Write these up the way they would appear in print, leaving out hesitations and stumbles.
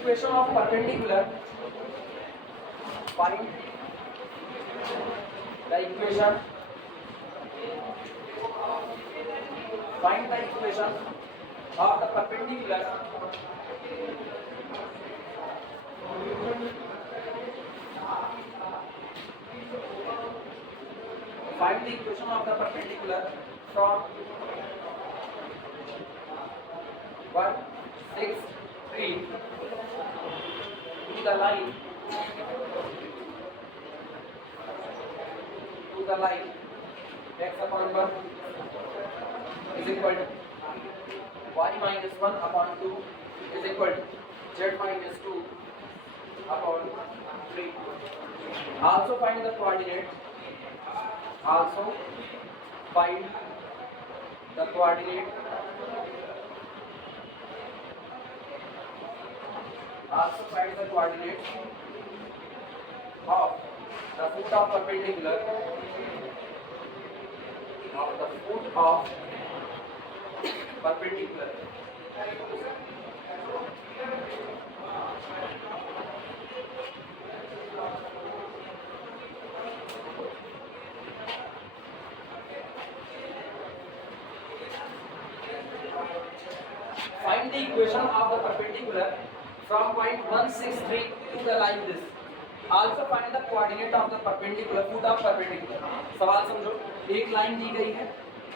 Equation of perpendicular, find the equation, find the equation of the perpendicular find the equation of the perpendicular from 1 6 3 to the line x upon 1 is equal to y minus 1 upon 2 is equal to z minus 2 upon 3. Also find the coordinate. Also find the coordinate. Also find the coordinate of the foot of perpendicular. Of the foot of perpendicular. Find the equation of the perpendicular from point 163 to the line this. Also find the coordinate of the perpendicular, foot of perpendicular. सवाल समझो, एक line दी गई है,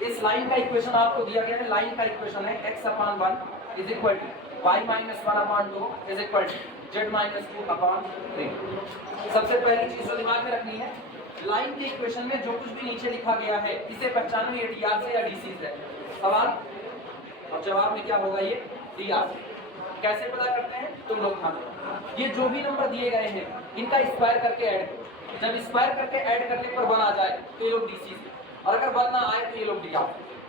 इस line का equation आपको दिया गया है, लाइन का इक्वेशन है x upon 1 is equal to y minus 1 upon 2 is equal to z minus 2 upon 3. सबसे पहली चीज जो दिमाग में रखनी है, लाइन के इक्वेशन में जो कुछ भी नीचे लिखा गया है इसे पहचानो ये dr से या dc से. सवाल और जवाब में क्या होगा, ये dr. कैसे पता करते हैं, तुम लोग खाना, ये जो भी नंबर दिए गए हैं इनका स्क्वायर करके ऐड करो. जब स्क्वायर करके ऐड करने पर 1 आ जाए तो ये लोग dc से, और अगर 1 ना आए तो ये लोग dr.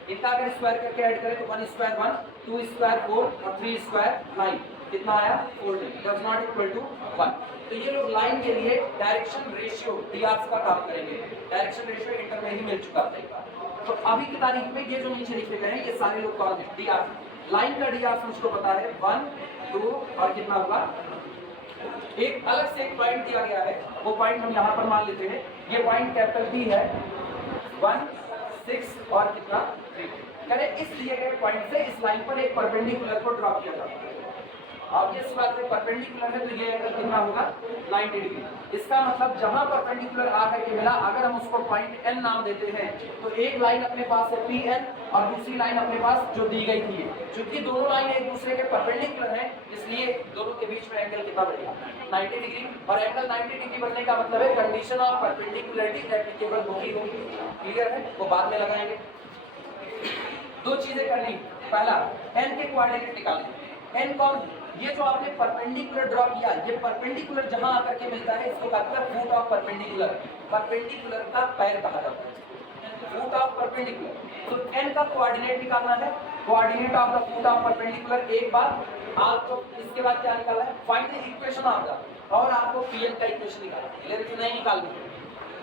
इनका अगर स्क्वायर करके ऐड करें तो 1 स्क्वायर 1, 2 स्क्वायर 4 और 3 स्क्वायर 9. कितना आया 14. Does not equal to 1. तो ये लोग लाइन के लिए डायरेक्शन रेशियो dr का काम करेंगे. डायरेक्शन रेशियो इंटर में ही मिल चुका है. तो अभी की तारीख में ये जो नीचे लिखे गए हैं ये सारे लोग कौन है, dr. लाइन का dr मुझको पता है 1 2 और कितना होगा, एक अलग से एक पॉइंट दिया गया है, वो पॉइंट हम यहाँ पर मान लेते हैं. ये पॉइंट कैपिटल B है, 1 6 और कितना 3. करें इस दिए गए पॉइंट से इस लाइन पर एक परपेंडिकुलर को ड्रॉ किया जाता है. अब इस बात में परपेंडिकुलर है तो ये एंगल कितना होगा 90 डिग्री. इसका मतलब जहां परपेंडिकुलर आकर के मिला, अगर हम उसको पॉइंट N नाम देते हैं तो एक लाइन अपने पास है PN और दूसरी लाइन अपने पास जो दी गई थी. क्योंकि दोनों लाइन एक दूसरे के परपेंडिकुलर हैं इसलिए दोनों के बीच में एंगल कितना बढ़ेगा 90 डिग्री. और एंगल 90 डिग्री बनने का मतलब है कंडीशन ऑफ परपेंडिकुलरिटी एप्लीकेबल होगी. क्लियर है, वो बाद में लगाएंगे. दो चीजें करनी, पहला N के कोऑर्डिनेट निकालने. N कौन, ये जो आपने परपेंडिकुलर ड्रॉ किया, ये परपेंडिकुलर जहां आकर के मिलता है इसको कहते हैं फुट ऑफ परपेंडिकुलर. परपेंडिकुलर का पैर कहा जाता है, फुट ऑफ परपेंडिकुलर. तो N का कोऑर्डिनेट निकालना है, coordinate of the foot of perpendicular. एक बार आपको इसके बाद क्या निकालना है, find the equation of the, और आपको Pn का इक्वेशन निकालना है. लेंथ नहीं निकालनी,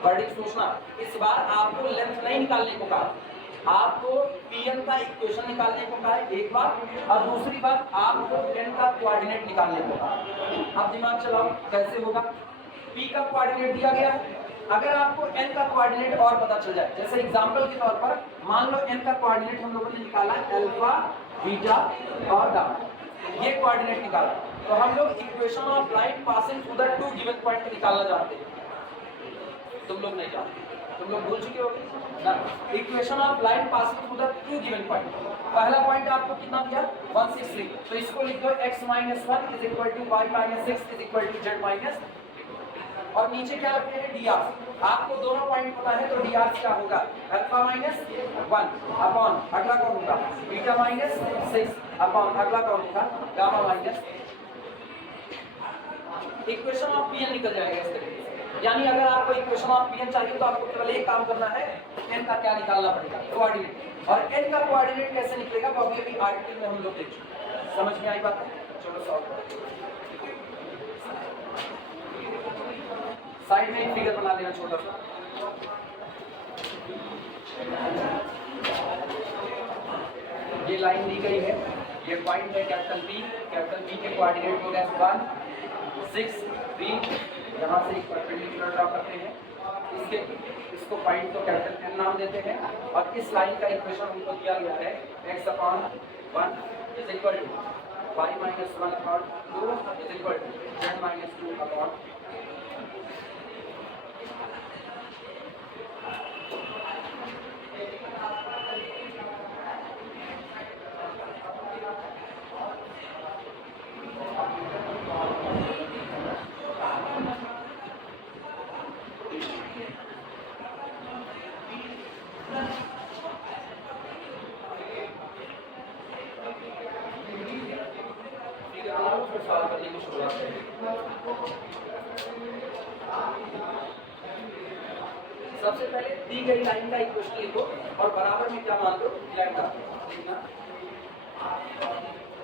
वर्डिंग सोचना. इस बार आपको लेंथ नहीं निकालने को कहा, आपको Pn का इक्वेशन निकालने को कहा है एक बार, और दूसरी बात आपको N का कोऑर्डिनेट निकालने को कहा. अब दिमाग चलाओ कैसे होगा. P का कोऑर्डिनेट दिया गया है, अगर आपको N का कोऑर्डिनेट और पता चल जाए, जैसे एग्जांपल के तौर पर मान लो N का कोऑर्डिनेट हम लोगों ने निकाला अल्फा बीटा और गामा, ये कोऑर्डिनेट निकाला, तो हम लोग equation of line passing through the two given point निकालना जानते हैं. तुम लोग नहीं जानते, तुम लोग भूल चुके होगे ना. Equation of line passing through the two given point, पहला पॉइंट आपको कितना दिया 163, तो इसको लिख दो x minus 1 is equal to y minus 6 is equal to z minus, और नीचे क्या रखते हैं dr. आपको दोनों पॉइंट पता है तो dr क्या होगा, अल्फा माइनस 1 अपॉन अगला कौन होगा बीटा माइनस 6 अपॉन अगला कौन होगा gamma minus. Equation of Pn निकल जाएगा इस तरीके से. यानी अगर आपको इक्वेशन ऑफ Pn चाहिए तो आपको केवल एक काम करना है, N का क्या निकालना पड़ेगा, कोऑर्डिनेट. और N का कोऑर्डिनेट कैसे निकलेगा वो अभी आर्टिकल में हम लोग देख चुके हैं. समझ में आई बात है. चलो सॉल्व करते हैं. साइड में एक फिगर बना लेना छोटा सा. ये लाइन दी गई है, ये पॉइंट है कैपिटल पी के कोऑर्डिनेट हो गए 1 6 3। यहाँ से एक परपेंडिकुलर ड्रॉ करते हैं, इसको पॉइंट को कैपिटल एन नाम देते हैं और इस लाइन का इक्वेशन हमको दिया गया है x/1 is equal to y - 1/2 is equal to z - 2/2। Solve करने की शुरुआत करें। सबसे पहले दी गई लाइन का इक्वेशन लिखो और बराबर में क्या मान लो लैम्डा लिखना।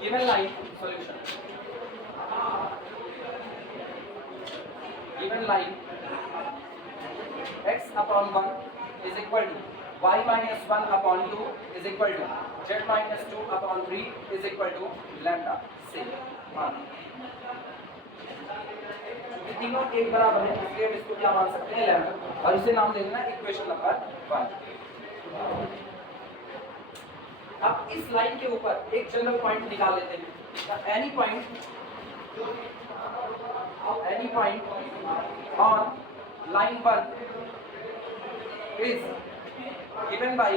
Given line solution, given line x/1 is equal to y - 1/2 is equal to z - 2/3 is equal to lambda से मान। तीनों एक बराबर है इसलिए हम इसको क्या मान सकते हैं लैम्डा, और इसे नाम दे देना इक्वेशन नंबर 1। अब इस लाइन के ऊपर एक जनरल पॉइंट निकाल लेते हैं। Any point on line 1 is given by,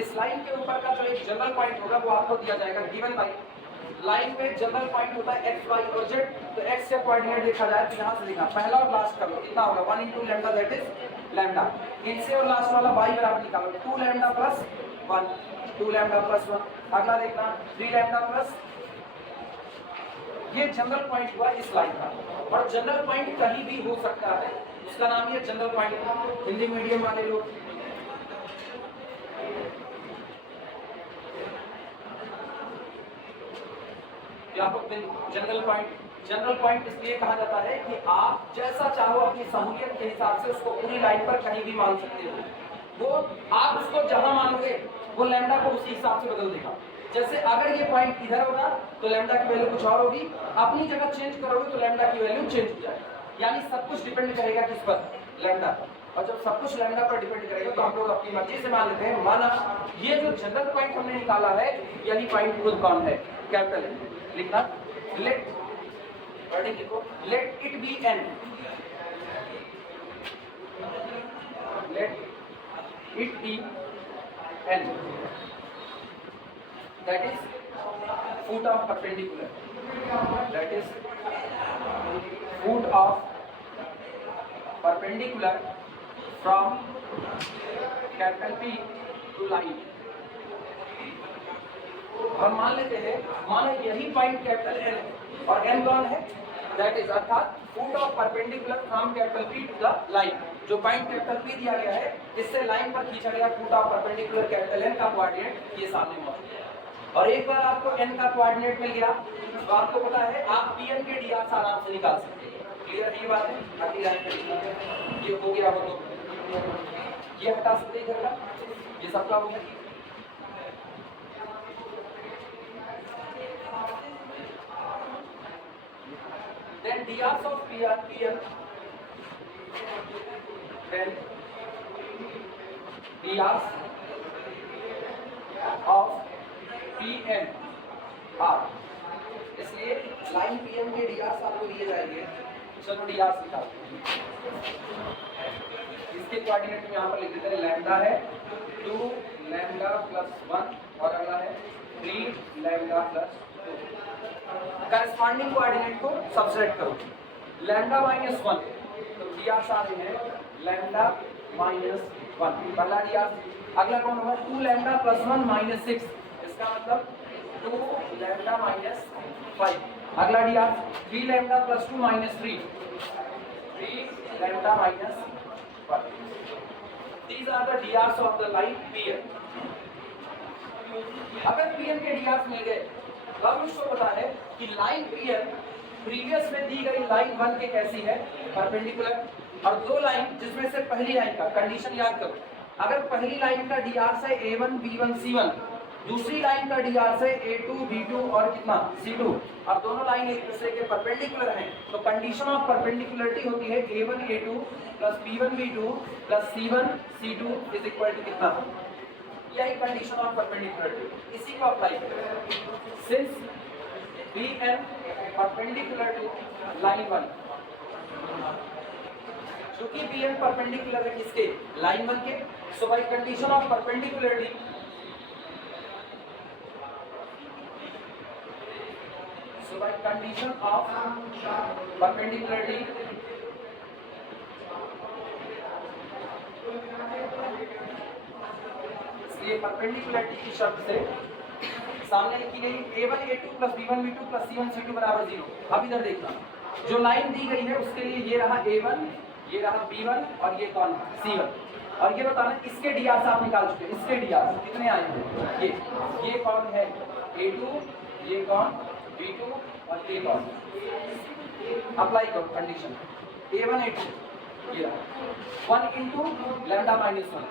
इस लाइन के ऊपर का जो एक जनरल पॉइंट होगा वो आपको दिया जाएगा गिवन बाई। लाइन में जनरल पॉइंट होता है x, y और z, तो x का कोऑर्डिनेट लिखा जाए तो यहाँ से लिखना पहला और लास्ट का लो कितना होगा 1 × लैम्डा दैट इज लैम्डा। इनसे और लास्ट वाला y बराबर निकालो 2 लैम्डा प्लस 1, 2 लैम्डा प्लस 1। अगला देखना 3 लैम्डा प्लस, ये जनरल पॉइंट हुआ इस लाइन का। और जनरल पॉइंट कहीं भी हो सकता है, उसका नाम है जनरल पॉइंट। हिंदी मीडियम वाले लोग व्यापक बिंदु जनरल पॉइंट इसलिए कहा जाता है कि आप जैसा चाहो अपनी सहूलियत के हिसाब से उसको पूरी लाइन पर कहीं भी मान सकते हो। वो आप उसको जहां मानोगे वो लैम्डा को उसी हिसाब से बदल देगा। जैसे अगर ये पॉइंट इधर होगा तो लैम्डा की वैल्यू कुछ और होगी, अपनी जगह चेंज करोगे तो लैम्डा की वैल्यू चेंज हो जाएगी। यानी सब कुछ डिपेंड करेगा किस पर, लैम्डा पर। और जब सब कुछ लैम्डा पर डिपेंड करेगा तो हम लोग अपनी मर्जी से मान लेते हैं। माना ये जो जनरल पॉइंट हमने निकाला है यही पॉइंट खुद कौन है, कैपिटल एन लिखना। लेट वर्डिंग लिखो, let it be N, let it be N, that is foot of perpendicular, that is foot of perpendicular from capital P to line। हम मान लेते हैं माना यही पॉइंट कैपिटल N है और N कौन है, that is अर्थात foot of perpendicular from capital P to the line। जो पॉइंट कैपिटल P दिया गया है इससे लाइन पर खींचा गया foot of perpendicular capital N का कोऑर्डिनेट ये सामने मौजूद है। और एक बार आपको n का कोऑर्डिनेट मिल गया तो आपको पता है आप pn के dr आराम से निकाल सकते हैं। क्लियर है ये बात है। अगली लाइन पे लिखना, ये हो गया हो तो ये हटा सकते हैं इधर का, ये सबका हो गया। then dr of pn, then dr of PM R, इसलिए लाइन पीएम के डीआर आपको दिए जाएंगे। चलो डीआर निकालते हैं। इसके कोऑर्डिनेट में यहाँ पर लिख देते हैं लैम्डा है 2 लैम्डा प्लस 1 और अगला है 3 लैम्डा प्लस 2। करस्पॉन्डिंग कोऑर्डिनेट को सब्ट्रैक्ट करो, लैम्डा माइनस 1 तो डीआर सारे हैं लैम्डा माइनस 1 पहला डीआर। अगला कौन होगा 2 लैम्डा प्लस 1 माइनस 6, इसका मतलब 2 लैम्डा माइनस 5। अगला DR 3 lambda plus 2 minus 3, 3 lambda minus 1। These are the DRs of the line PN। अगर PN के DRs मिल गए अब उसको पता है कि लाइन PN प्रीवियस में दी गई लाइन 1 के कैसी है, परपेंडिकुलर। और दो लाइन जिसमें से पहली लाइन का कंडीशन याद करो, अगर पहली लाइन का डीआर है A1 B1 C1 दूसरी लाइन का डी आर से A2 B2 और कितना C2, अब दोनों लाइन एक दूसरे के परपेंडिकुलर हैं, तो कंडीशन ऑफ परपेंडिकुलरिटी होती है A1 A2 plus B1 B2 plus C1 C2 is equal to कितना, यही कंडीशन ऑफ परपेंडिकुलरिटी, इसी को अप्लाई करें। Since BN perpendicular to line 1, क्योंकि BN परपेंडिकुलर है किसके, लाइन 1 के, so by condition of perpendicularity by condition of perpendicularity इसलिए परपेंडिकुलरिटी की शर्त से सामने लिखी गई A1 A2 plus B1 B2 plus C1 C2 बराबर 0। अब इधर देखना, जो लाइन दी गई है उसके लिए ये रहा A1, ये रहा B1 और ये कौन है C1, और ये बताना इसके डी आर आप निकाल चुके हैं, इसके डी आर कितने आए हैं, ये कौन है A2, ये कौन B2 और ये कौन, अप्लाई करो कंडीशन A1 A2, ये रहा 1 into lambda minus 1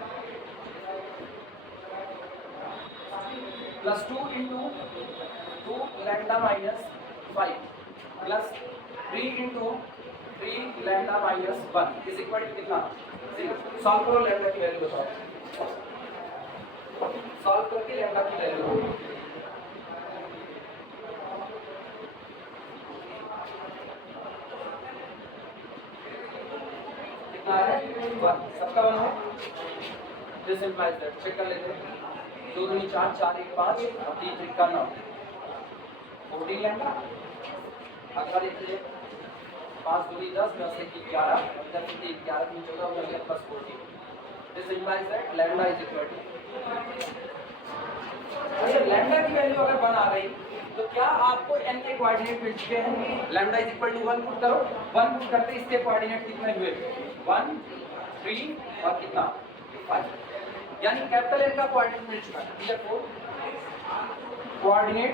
plus 2 into 2 lambda minus 5 plus 3 into 3 lambda minus 1 is equal to कितना 0। सॉल्व करो, लैम्डा की वैल्यू बताओ, सॉल्व करके लैम्डा की वैल्यू सबका बना है, दिस इंप्लाइज दैट, चेक कर लेते हैं, 2 दूनी 4 4 1 5 और 3 3 का 9 14 लैम्डा, अगला देखिए 5 दूनी 10 10 1 11 इधर 3 11 3 14 हो गया plus 14, this implies that lambda is equal to, अच्छा लैम्डा की वैल्यू अगर 1 आ रही तो क्या आपको n के कोऑर्डिनेट मिल चुके हैं, lambda is equal to 1 put करो, 1 पुट करते इसके कोऑर्डिनेट कितने हुए 1 3 और कितना 5, यानी कैपिटल N का कोऑर्डिनेट मिल चुका है, therefore coordinate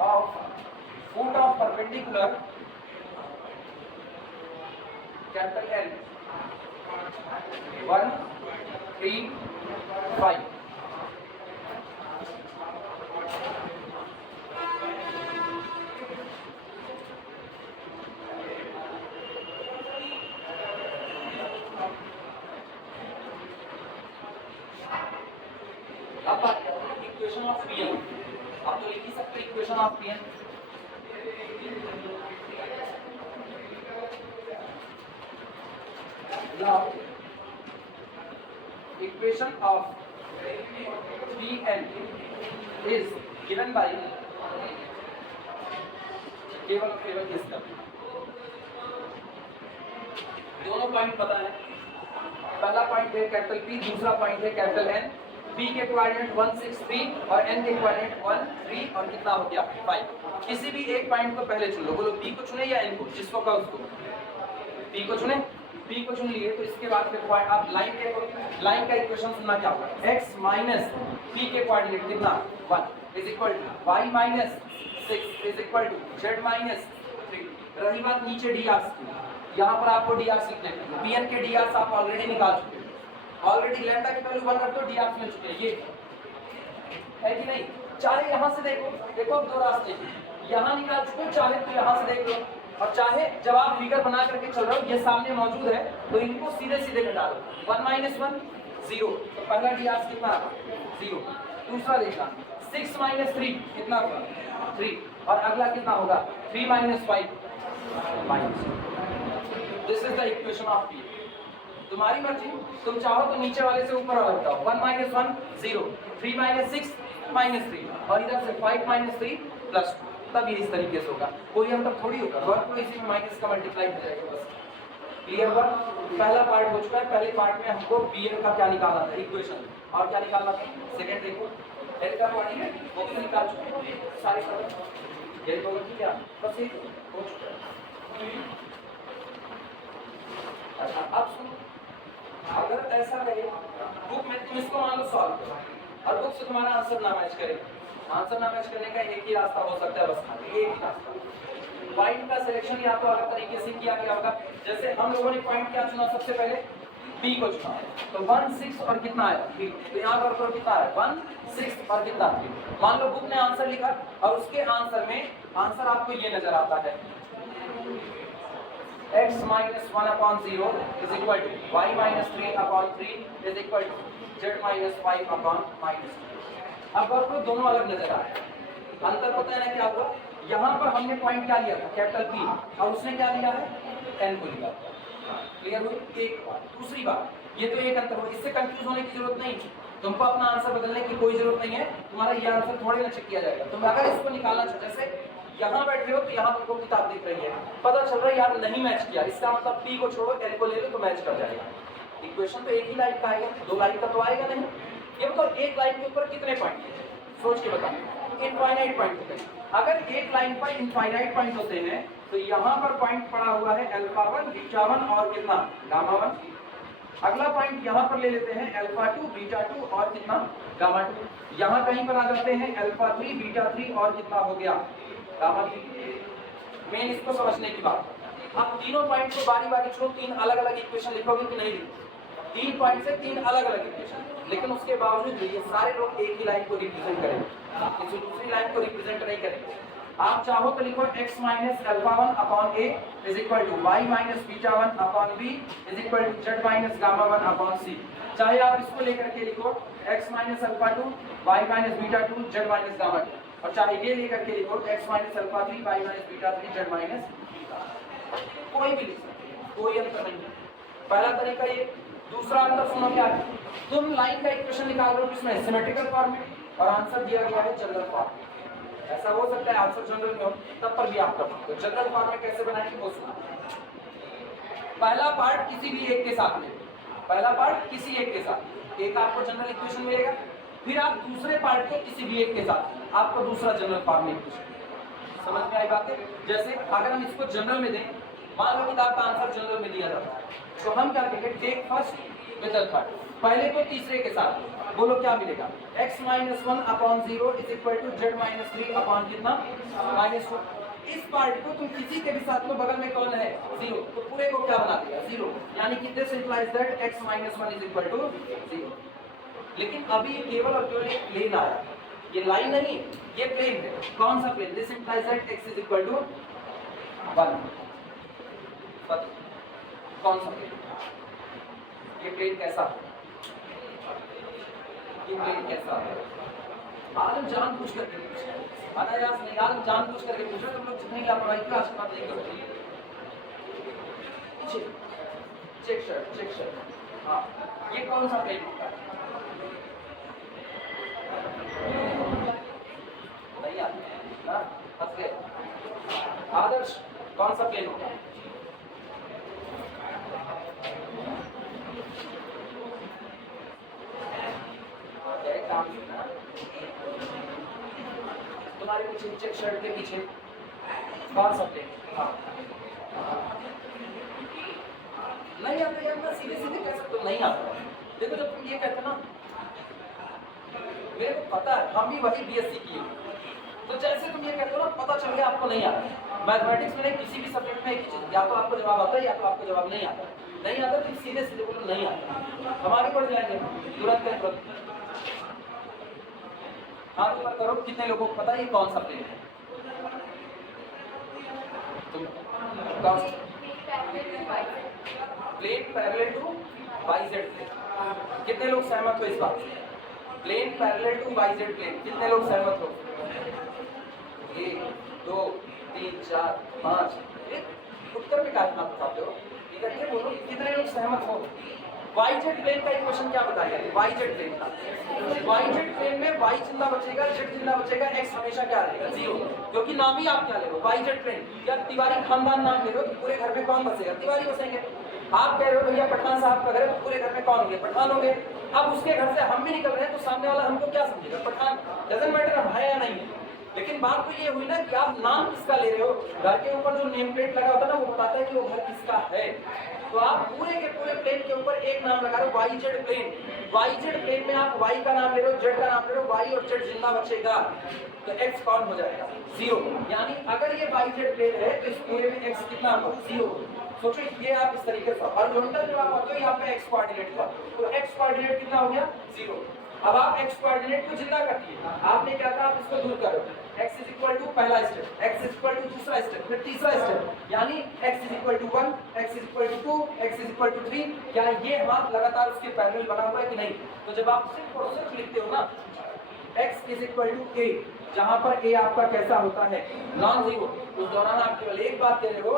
of foot of perpendicular capital N 1 3 5, अब बात करते हैं इक्वेशन ऑफ Pn, आप तो लिख ही सकते हैं equation of Pn, now equation of Pn is given by केवल इसका दोनों पॉइंट पता है, पहला पॉइंट है कैपिटल P, दूसरा पॉइंट है कैपिटल N, P के कोऑर्डिनेट 1 6 3 और N के कोऑर्डिनेट 1 3 और कितना हो गया 5, किसी भी एक पॉइंट को पहले चुन लो, बोलो P को चुने या N को, जिसको कहो उसको, P को चुने, P को चुन लिए तो इसके बाद फिर पॉइंट आप लाइन का इक्वेशन सुनना क्या होगा, x माइनस P के कोऑर्डिनेट कितना 1 is equal to y minus 6 is equal to z minus 3। रही बात नीचे डी आर, यहाँ पर आपको डी आर लिखने हैं, Pn के डी आर आप ऑलरेडी निकाल चुके हैं, ऑलरेडी लैम्डा की वैल्यू 1 कर दो, डी आर मिल चुके हैं, ये है कि नहीं, चाहे यहाँ से देखो दो रास्ते, यहाँ निकाल चुके हो, चाहे तो यहाँ से देख लो, और चाहे जब आप फिगर बना करके चल रहे हो ये सामने मौजूद है तो इनको सीधे सीधे घटा दो, 1 माइनस 1 0, तो पहला डी आर कितना 0, दूसरा देखना 6 माइनस 3 कितना होगा 3, और अगला कितना होगा 3 minus 5 minus, this is the equation of P। तुम्हारी मर्जी, तुम चाहो तो नीचे वाले से ऊपर वाला बताओ, 1 माइनस 1 0, 3 माइनस 6 माइनस 3 और इधर से 5 माइनस 3 प्लस 2, तब ये इस तरीके से होगा, कोई अंतर थोड़ी होगा, वर्क तो इसी में माइनस का मल्टीप्लाई हो जाएगा बस। क्लियर हुआ, पहला पार्ट हो चुका है, पहले पार्ट में हमको Pn का क्या निकालना था इक्वेशन, और क्या निकालना था सेकंड देखो, L का कोऑर्डिनेट वो भी निकाल चुके हैं सारे सब, यही होगा कि क्या बस ये हो चुका है। अच्छा अब सुनो, अगर ऐसा रहे बुक में तुम इसको मान लो सॉल्व करो और बुक से तुम्हारा आंसर ना मैच करे, आंसर ना मैच करने का एक ही रास्ता हो सकता है, बस एक ही रास्ता, पॉइंट का सिलेक्शन या तो अलग तरीके से किया गया होगा, जैसे हम लोगों ने पॉइंट क्या चुना सबसे पहले P को चुना, तो 1/6 और कितना आया P, तो यहाँ पर तो कितना है 1/6 और कितना P। मान लो बुक ने आंसर लिखा और उसके आंसर में आंसर आपको ये नजर आता है x minus 1/0 is equal to y minus 3/3 is equal to z minus 5/-2। अब आपको दोनों अलग नजर आ रहे हैं, अंतर पता है ना क्या हुआ, यहाँ पर हमने पॉइंट क्या लिया था कैपिटल P और उसने क्या लिया है n को लिया। क्लियर हुई एक बात। दूसरी बात, ये तो एक अंतर हुआ, इससे कंफ्यूज होने की जरूरत नहीं, तुमको अपना आंसर बदलने की कोई जरूरत नहीं है, तुम्हारा ये आंसर थोड़े ना चेक किया जाएगा। तुम अगर इसको निकालना चाहते, जैसे यहाँ बैठे हो तो यहाँ तुमको किताब दिख रही है, पता चल रहा है यार नहीं मैच किया, इसका मतलब P को छोड़ो n को ले लो तो मैच कर जाएगा। इक्वेशन तो एक ही लाइन का आएगा, दो लाइन का तो आएगा नहीं। ये मतलब एक लाइन के ऊपर कितने पॉइंट सोच के बता, इनफाइनाइट पॉइंट होते हैं। अगर एक लाइन पर इनफाइनाइट पॉइंट होते हैं तो यहाँ पर पॉइंट पड़ा हुआ है α1 β1 और कितना γ1। अगला पॉइंट यहाँ पर ले लेते हैं α2 β2 और कितना γ2। यहाँ कहीं पर आ जाते हैं α3 β3 और कितना हो गया γ3। मेन इसको समझने की बात, आप तीनों पॉइंट को बारी बारी छोड़ तीन अलग अलग इक्वेशन लिखोगे कि नहीं लिखोगे, तीन पॉइंट से तीन अलग अलग इक्वेशन, लेकिन उसके बावजूद ये सारे लोग एक ही लाइन को रिप्रेजेंट करेंगे, किसी दूसरी लाइन को रिप्रेजेंट नहीं करेंगे। आप चाहो तो लिखो x minus α1/a is equal to y minus β1/b is equal to z minus γ1/c। चाहे आप इसको लेकर के लिखो x minus α2 y minus β2 z minus γ2, और चाहे ये लेकर के लिखो x minus α3 y minus β3 z minus β। कोई भी लिख सकते हैं, कोई अंतर नहीं है। पहला तरीका ये। दूसरा अंतर सुनो क्या है, तुम लाइन का इक्वेशन निकाल रहे हो जिसमें सिमेट्रिकल फॉर्म में और आंसर दिया गया है जनरल फॉर्म में। ऐसा हो सकता है आंसर जनरल में हो, तब पर भी आप कर सकते हो। जनरल फॉर्म में कैसे बनाएंगे वो सुना। पहला पार्ट किसी भी एक के साथ में, पहला पार्ट किसी एक के साथ एक आपको जनरल इक्वेशन मिलेगा, फिर आप दूसरे पार्ट को किसी भी एक के साथ आपको दूसरा जनरल फॉर्म में इक्वेशन। समझ में आई बात है? जैसे अगर हम इसको जनरल में दें, मान लो किताब का आंसर जनरल में दिया जाता है, तो हम क्या करेंगे टेक फर्स्ट विद थर्ड, पहले को तीसरे के साथ, बोलो क्या मिलेगा x minus 1/0 is equal to z minus 3 upon कितना -4। इस पार्ट को तुम किसी के भी साथ में बगल में कौन है 0, तो पूरे को क्या बना देगा 0, यानी कि this implies that x minus 1 is equal to 0। लेकिन अभी ये केवल और केवल एक प्लेन आ रहा है, ये लाइन नहीं, ये प्लेन है। कौन सा plane? This implies that x is equal to 1। कौन सा प्लेन? ये प्लेन कैसा है? ये प्लेन कैसा है? आलम जानबूझ करके पूछा, अनायास नहीं, आलम जानबूझ करके पूछा। तुम लोग जितनी लापरवाही की आशंका नहीं करोगे। चेक शर्ट, हाँ, ये कौन सा प्लेन होता है? नहीं आता ना, फंस गए। आदर्श कौन सा प्लेन होता है? तुम्हारे पीछे चेक शर्ट के पीछे कौन सा प्लेन? हाँ, नहीं आता यार, मैं सीधे सीधे कह सकता हूँ नहीं आता। देखो जब तुम ये कहते ना, मेरे को पता है, हम भी वही बीएससी किए, तो जैसे तुम ये कहते हो ना पता चल गया आपको नहीं आता। मैथमेटिक्स में किसी भी सब्जेक्ट में एक ही चीज, या तो आपको जवाब आता है या तो आपको जवाब नहीं आता। नहीं आता तो सीधे सीधे बोलो नहीं आता, हमारे बढ़ जाएंगे तुरंत के तुरंत। हाथ ऊपर करो, कितने लोगों को पता है ये कौन सा प्लेन है? कौन सा plane? Parallel to YZ plane. कितने लोग सहमत हो इस बात से? Plane parallel to YZ plane, कितने लोग सहमत हो? 1 2 3 4 5। उत्तर में क्या बताते हो? इकट्ठे बोलो, कितने लोग सहमत हो? वाईजेड प्लेन का इक्वेशन क्या बताया? वाईजेड प्लेन का, वाईजेड प्लेन में वाई जिंदा बचेगा, जेड जिंदा बचेगा, एक्स हमेशा क्या रहेगा 0, क्योंकि नाम ही आप क्या ले रहे हो वाईजेड प्लेन। यार तिवारी खानदान नाम ले रहे हो तो पूरे घर में कौन बसेगा? तिवारी बसेंगे। आप कह रहे हो भैया पठान साहब का घर है तो पूरे घर में कौन होंगे? पठान होंगे। अब उसके घर से हम भी निकल रहे हैं तो सामने वाला हमको क्या समझेगा? पठान। डजंट मैटर हम है या नहीं है, लेकिन बात तो ये हुई ना कि आप नाम किसका ले रहे हो। घर के ऊपर जो नेम प्लेट लगा होता है ना, वो बताता है कि वो घर किसका है। तो आप पूरे के पूरे प्लेन के ऊपर एक नाम लगा रहे हो वाईजेड प्लेन। वाईजेड प्लेन में आप वाई का नाम ले रहे हो, जेड का नाम ले रहे हो, वाई और जेड जिंदा बचेगा, तो एक्स कौन हो जाएगा 0। यानी अगर ये वाईजेड प्लेन है तो इस पूरे में एक्स कितना होगा 0। सोचो ये आप इस तरीके से हॉरिजॉन्टल जब आप आते हो यहाँ पे एक्स कोऑर्डिनेट हुआ, तो एक्स कोऑर्डिनेट कितना हो गया 0। अब आप एक्स कोऑर्डिनेट को जिंदा कर दिए, आपने क्या कहा आप इसको दूर करो, x इज इक्वल टू पहला step, x is equal to दूसरा स्टेप, फिर तीसरा स्टेप, यानी x is equal to 1, x is equal to 2, x is equal to 3। क्या ये हाथ लगातार उसके पैरेलल बना हुआ है कि नहीं? तो जब आप सिर्फ और सिर्फ लिखते हो ना x is equal to a, जहां पर a आपका कैसा होता है नॉन जीरो, उस दौरान आप केवल एक बात कह रहे हो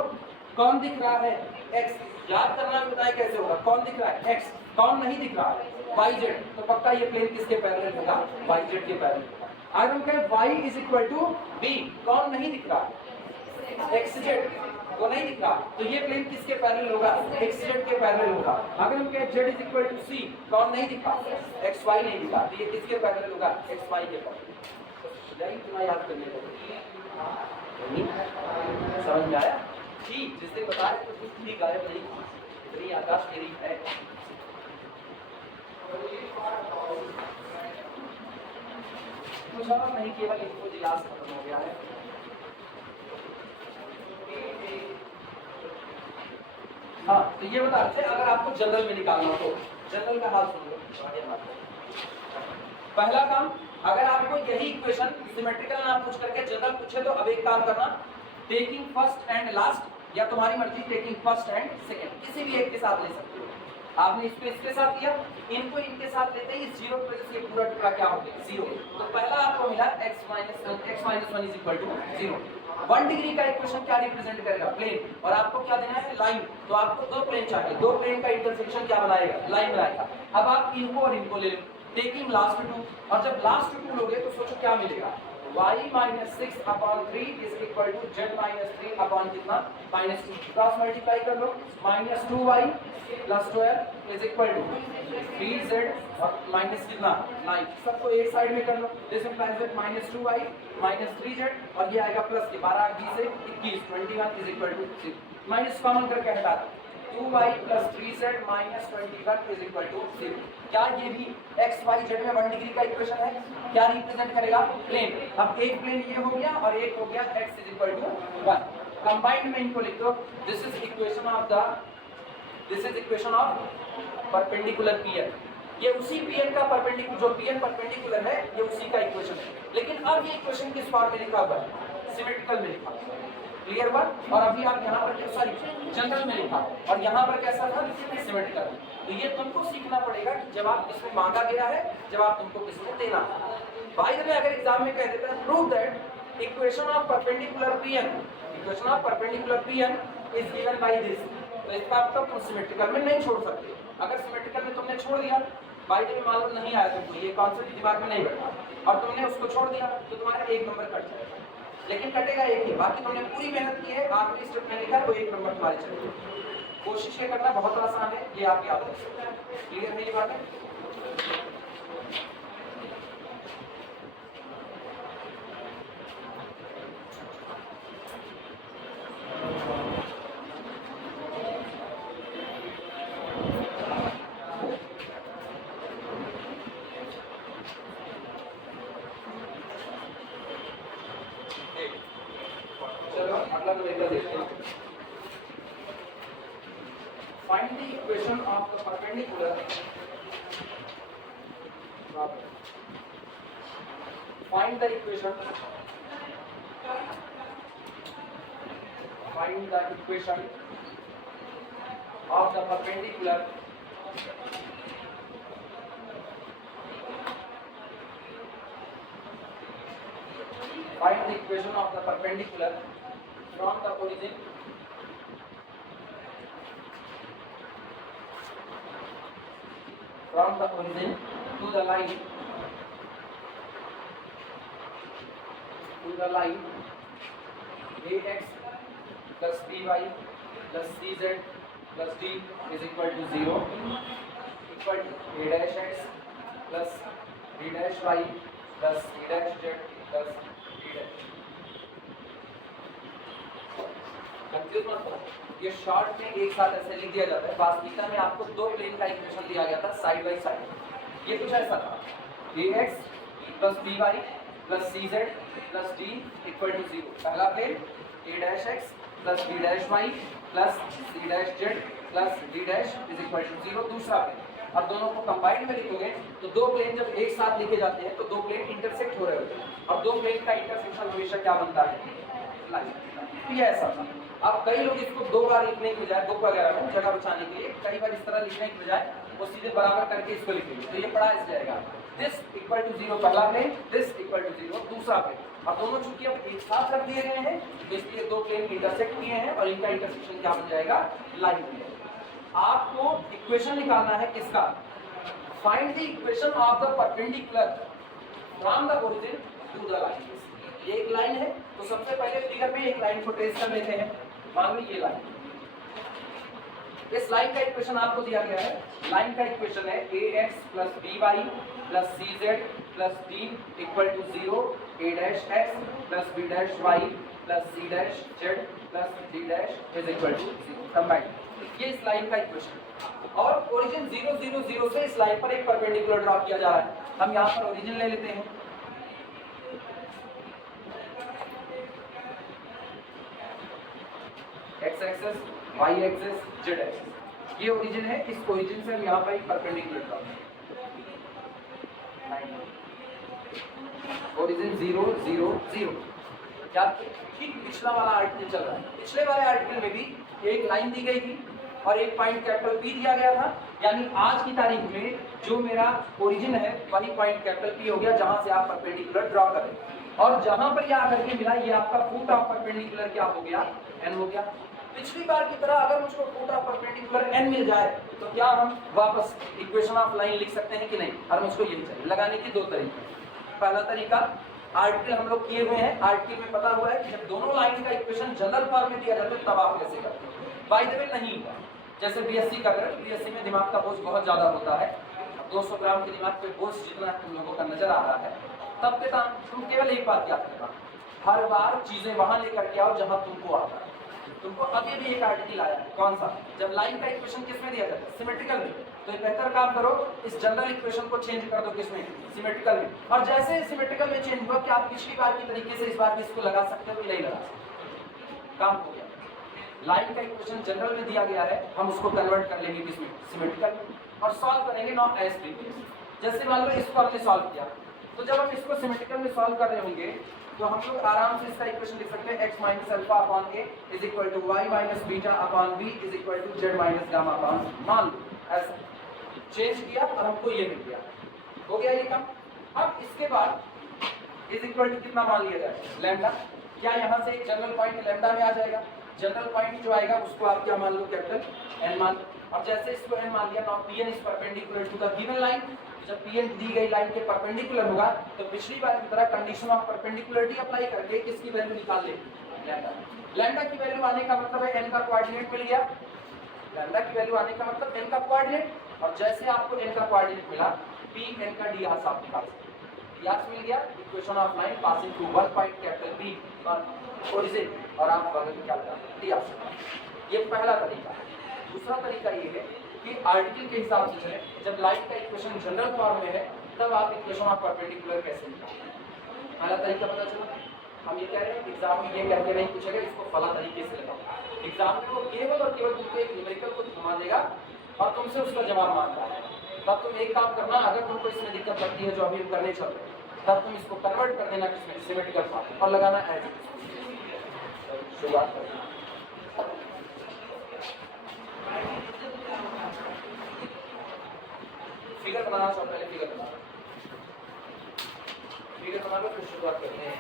कौन दिख रहा है x। याद करना भी बताएं कैसे होगा, कौन दिख रहा है x, कौन नहीं दिख रहा है yz, तो पक्का ये प्लेन किसके पैरेलल होगा yz के पैरेलल। अगर हम कहें y is equal to b, कौन नहीं दिख रहा xz, वो नहीं दिख रहा, तो ये प्लेन किसके पैरेलल होगा xz के पैरेलल होगा। अगर हम कहें z is equal to c, कौन नहीं दिखा xy नहीं दिखा, तो ये किसके पैरेलल होगा xy के पैरेलल। यही इतना याद करने को समझ में आया? ठीक, जिससे बता रहे तो कुछ भी गायब नहीं, इतनी आकाश तेरी है। कुछ और नहीं, केवल इसको जिलास खत्म हो गया है। हाँ, तो ये बता रहे थे अगर आपको जनरल में निकालना हो तो जनरल का हाल सुन लो। पहला काम, अगर आपको यही इक्वेशन सिमेट्रिकल ना पूछ करके जनरल पूछे तो अब एक काम करना, टेकिंग फर्स्ट एंड लास्ट, या तुम्हारी मर्जी टेकिंग फर्स्ट एंड सेकंड, किसी भी एक के साथ ले सकते हो। आपने इसको इसके साथ लिया, इनको इनके साथ लेते ही जीरो की वजह से पूरा टुकड़ा क्या हो गया 0। तो पहला आपको मिला x minus 1 is equal to 0। 1 degree का इक्वेशन क्या रिप्रेजेंट करेगा प्लेन, और आपको क्या देना है लाइन, तो आपको दो प्लेन चाहिए, दो प्लेन का इंटरसेक्शन क्या बनाएगा लाइन बनाएगा। अब आप इनको और इनको ले लो, टेकिंग लास्ट टू, और जब लास्ट टू लोगे तो सोचो क्या मिलेगा y minus 6/3 is equal to z minus 3 upon कितना -2, क्रॉस मल्टीप्लाई कर लो, -2y plus 12 is equal to 3z और माइनस कितना 9, सबको एक साइड में कर लो, this implies that -2y minus 3z, और ये आएगा प्लस के 12 20 से 21 21 is equal to 0, minus common करके हटा दो, 2y plus 3z minus 21 is equal to 0। क्या ये भी x y z में 1 डिग्री का इक्वेशन है? क्या रिप्रेजेंट करेगा प्लेन। अब एक प्लेन ये हो गया और एक हो गया x is equal to 1, combined में इनको लिख दो, this is equation of perpendicular PN. ये उसी पीएन का परपेंडिकुलर, जो पीएन परपेंडिकुलर है ये उसी का इक्वेशन है, लेकिन अब ये इक्वेशन किस फॉर्म में लिखा हुआ है सिमेट्रिकल में लिखा, क्लियर बात। और अभी आप यहाँ पर सॉरी जनरल में लिखा और यहाँ पर कैसा था सिमेट्रिकल। तो ये तुमको सीखना पड़ेगा कि जवाब किसमें मांगा गया है, जवाब तुमको किसमें देना है। बाय द वे अगर एग्जाम में कह देता है prove that equation of perpendicular PN is given by this, तो इसका आपका तुम सिमेट्रिकल में नहीं छोड़ सकते। अगर सिमेट्रिकल में तुमने छोड़ दिया, बाय द वे मालूम नहीं आया तुमको, ये कॉन्सेप्ट दिमाग में नहीं बैठा और तुमने उसको छोड़ दिया तो तुम्हारा 1 नंबर कट जाएगा, लेकिन कटेगा एक ही, बाकी तुमने पूरी मेहनत की है, आखिरी स्टेप में लिखा है वो 1 नंबर तुम्हारे चलेगा। कोशिश ये करना बहुत आसान है, ये आप याद रख सकते हैं। क्लियर है ये बात है? चलो अगला तरीका देखते हैं। Find the equation of the perpendicular. Find the equation. Find the equation of the perpendicular. Find the equation of the perpendicular from the origin. From the origin to the line ax plus by plus cz plus d is equal to 0, equal to a dash x plus b dash y plus c dash z plus d dash। Confuse मत हो, ये short में एक साथ ऐसे लिख दिया जाता है, वास्तविकता में आपको दो प्लेन का इक्वेशन दिया गया था साइड बाय साइड। ये कुछ ऐसा था ax plus by plus cz plus d equal to 0, पहला plane a dash x plus b dash y plus c dash z plus D dash is equal to 0 दूसरा plane. अब दोनों को combined में लिखोगे तो दो प्लेन जब एक साथ लिखे जाते हैं तो दो प्लेन इंटरसेक्ट हो रहे होते हैं और दो प्लेन का इंटरसेक्शन हमेशा क्या बनता है, लाइन। तो ये ऐसा था। अब कई लोग इसको दो बार लिखने की बजाय, बुक वगैरह में जगह बचाने के लिए कई बार इस तरह लिखने की बजाय वो सीधे बराबर करके इसको लिखेंगे, तो ये पढ़ा इस जाएगा दिस इक्वल टू 0 पहला प्लेन, दिस इक्वल टू 0 दूसरा प्लेन। अब दोनों चूंकि अब एक साथ रख दिए गए हैं तो इसलिए दो प्लेन इंटरसेक्ट किए हैं और इनका इंटरसेक्शन क्या बन जाएगा, लाइन बन जाएगा। आपको इक्वेशन निकालना है किसका, find the equation of the perpendicular from the origin to the line. ये एक लाइन है तो सबसे पहले फिगर में एक लाइन को ट्रेस कर लेते हैं। मान लो ये लाइन, इस लाइन का इक्वेशन आपको दिया गया है। लाइन का इक्वेशन है ax plus by plus cz plus d equal to 0, a dash x plus b dash y plus c dash z plus d dash is equal to 0 combined. ये इस line का equation और origin 0 0 0 से इस line पर एक perpendicular draw किया जा रहा है। हम यहाँ पर ओरिजिन ले लेते हैं, x axis y axis z axis, ये ओरिजिन है। इस ओरिजिन से हम यहाँ पर एक परपेंडिकुलर ड्रॉ करें। ओरिजिन 0 0 0, क्या ठीक पिछला वाला आर्टिकल चल रहा है। पिछले वाले आर्टिकल में भी एक लाइन दी गई थी और एक पॉइंट कैपिटल P दिया गया था, यानी आज की तारीख में जो मेरा ओरिजिन है वही पॉइंट कैपिटल P हो गया जहां से आप परपेंडिकुलर ड्रॉ करें। और जहां पर ये आकर के मिला ये आपका फुट ऑफ परपेंडिकुलर क्या हो गया, n हो गया। पिछली बार की तरह अगर मुझको फुट ऑफ परपेंडिकुलर n मिल जाए तो क्या हम वापस इक्वेशन ऑफ लाइन लिख सकते हैं कि नहीं, और मुझको यही चाहिए। लगाने के दो तरीके। पहला तरीका, आर्टिकल हम लोग किए हुए हैं, आर्टिकल में पता हुआ है कि जब दोनों लाइन का इक्वेशन जनरल फॉर्म में दिया जाता है तब आप कैसे करते हैं। बाय द वे नहीं हुआ, जैसे बीएससी कर रहे हो, बीएससी में दिमाग का बोझ बहुत ज्यादा होता है। 200 ग्राम के दिमाग पे बोझ जितना तुम लोगों का नजर आ रहा है, तब के तुम केवल एक बात याद करना, हर बार चीजें वहां लेकर के आओ जहां तुमको आता है। तुमको अभी भी एक आर्टिकल आया है, कौन सा, जब लाइन का इक्वेशन किसमें दिया जाता है, सिमेट्रिकल में। तो एक बेहतर काम करो, इस जनरल इक्वेशन को चेंज कर दो किसमें, सिमेट्रिकल में। और जैसे सिमेट्रिकल में चेंज हुआ कि आप पिछली बार की तरीके से इस बार भी इसको लगा सकते हो कि नहीं लगा सकते, काम हो गया। लाइन का इक्वेशन जनरल में दिया गया है, हम उसको कन्वर्ट कर लेंगे किसमें, सिमेट्रिकल में, और सॉल्व करेंगे नॉट एज प्रीवियस। जैसे मान लो इसको हमने सॉल्व किया, तो जब हम इसको सिमेट्रिकल में सॉल्व कर रहे होंगे तो हम लोग आराम से इसका इक्वेशन लिख सकते हैं x minus alpha upon a is equal to y minus beta upon b is equal to z minus gamma upon, मान लो ऐसा चेंज किया और हमको ये मिल गया, हो गया ये काम। अब इसके बाद इज इक्वल टू कितना मान लिया जाए, लैम्डा। क्या यहाँ से एक जनरल पॉइंट लैम्डा में आ जाएगा, जनरल पॉइंट जो आएगा उसको आप क्या मान लो, कैपिटल n मान। अब जैसे इसको n मान लिया, now pn is perpendicular to the given line. जब pn दी गई लाइन के परपेंडिकुलर होगा तो पिछली बार की तरह कंडीशन ऑफ परपेंडिकुलरिटी अप्लाई करके किसकी वैल्यू निकाल ले, लैम्डा। लैम्डा की वैल्यू आने का मतलब है n का कोऑर्डिनेट मिल गया, लैम्डा की वैल्यू आने का मतलब n का कोऑर्डिनेट, और जैसे आपको n का कोऑर्डिनेट मिला p n का d आप निकाल सकते, याद मिल गया। Equation of line passing through one point capital P origin, और आप बगल में क्या लगा d। ये पहला तरीका है। दूसरा तरीका ये है कि आर्टिकल के हिसाब से चले, जब लाइन का इक्वेशन जनरल फॉर्म में है तब आप इक्वेशन ऑफ परपेंडिकुलर कैसे निकालें। पहला तरीका पता चला। हम ये कह रहे हैं एग्जाम में ये कह के नहीं पूछेगा इसको फला तरीके से लगाओ, एग्जाम में वो केवल और केवल तुमको एक न्यूमेरिकल को घुमा देगा और तुमसे उसका जवाब मांगता है। तब तुम एक काम करना, अगर तुमको इसमें दिक्कत लगती है जो अभी हम करने चल रहे हैं, तब तुम इसको कन्वर्ट कर देना किसमें, सिमेट्रिकल फॉर्म, और लगाना एज। शुरुआत करें, फिगर बनाना चाहो, पहले फिगर बना लो, फिर शुरुआत करते हैं।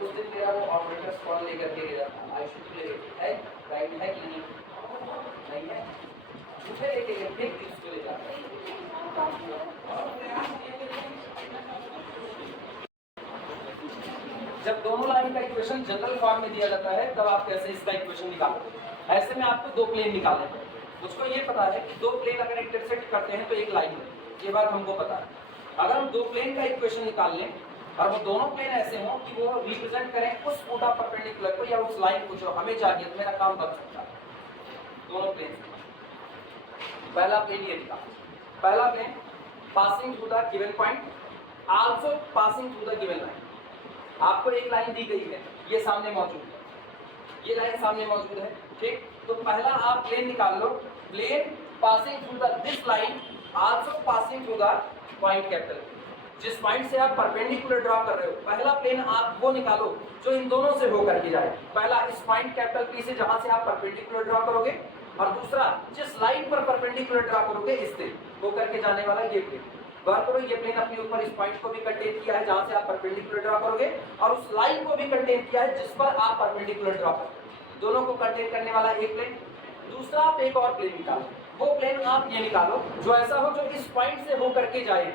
उस दिन मेरा वो ऑपरेटर्स कॉल लेकर के गया था, आई शुड प्ले है, राइट है कि नहीं, नहीं है, मुझे लेके गए थे इसको ले जाते हैं। जब दोनों लाइन का इक्वेशन जनरल फॉर्म में दिया जाता है तब आप कैसे इसका इक्वेशन निकालोगे। ऐसे में आपको दो प्लेन निकालने पड़ेंगे। मुझको ये पता है कि दो प्लेन अगर इंटरसेक्ट करते हैं तो एक लाइन है, ये बात हमको पता है। अगर हम दो प्लेन का इक्वेशन निकाल लें और वो दोनों प्लेन ऐसे हों कि वो रिप्रेजेंट करें उस फुट ऑफ परपेंडिकुलर को या उस लाइन को जो हमें चाहिए, तो मेरा काम बन सकता है। दोनों प्लेन, पहला प्लेन ये निकाल, पहला plane passing through the given point also passing through the given line. आपको एक लाइन दी गई है, ये सामने मौजूद है, ये लाइन सामने मौजूद है, ठीक। तो पहला आप प्लेन निकाल लो, plane passing through the this line also passing through the point capital. जिस पॉइंट से आप परपेंडिकुलर ड्रॉ कर रहे हो, पहला प्लेन आप वो निकालो जो इन दोनों से होकर के जाए। पहला इस पॉइंट कैपिटल पी से जहां से आप परपेंडिकुलर ड्रॉ करोगे, और दूसरा जिस लाइन पर परपेंडिकुलर ड्रॉ करोगे इससे होकर के जाने वाला ये प्लेन। गौर करो, ये प्लेन अपने ऊपर इस पॉइंट को भी कंटेन किया है जहां से आप परपेंडिकुलर ड्रॉ करोगे, और उस लाइन को भी कंटेन किया है जिस पर आप परपेंडिकुलर ड्रॉ करोगे। दोनों को कंटेन करने वाला एक प्लेन। दूसरा आप एक और प्लेन निकालो, वो प्लेन आप ये निकालो जो ऐसा हो जो इस पॉइंट से होकर के जाए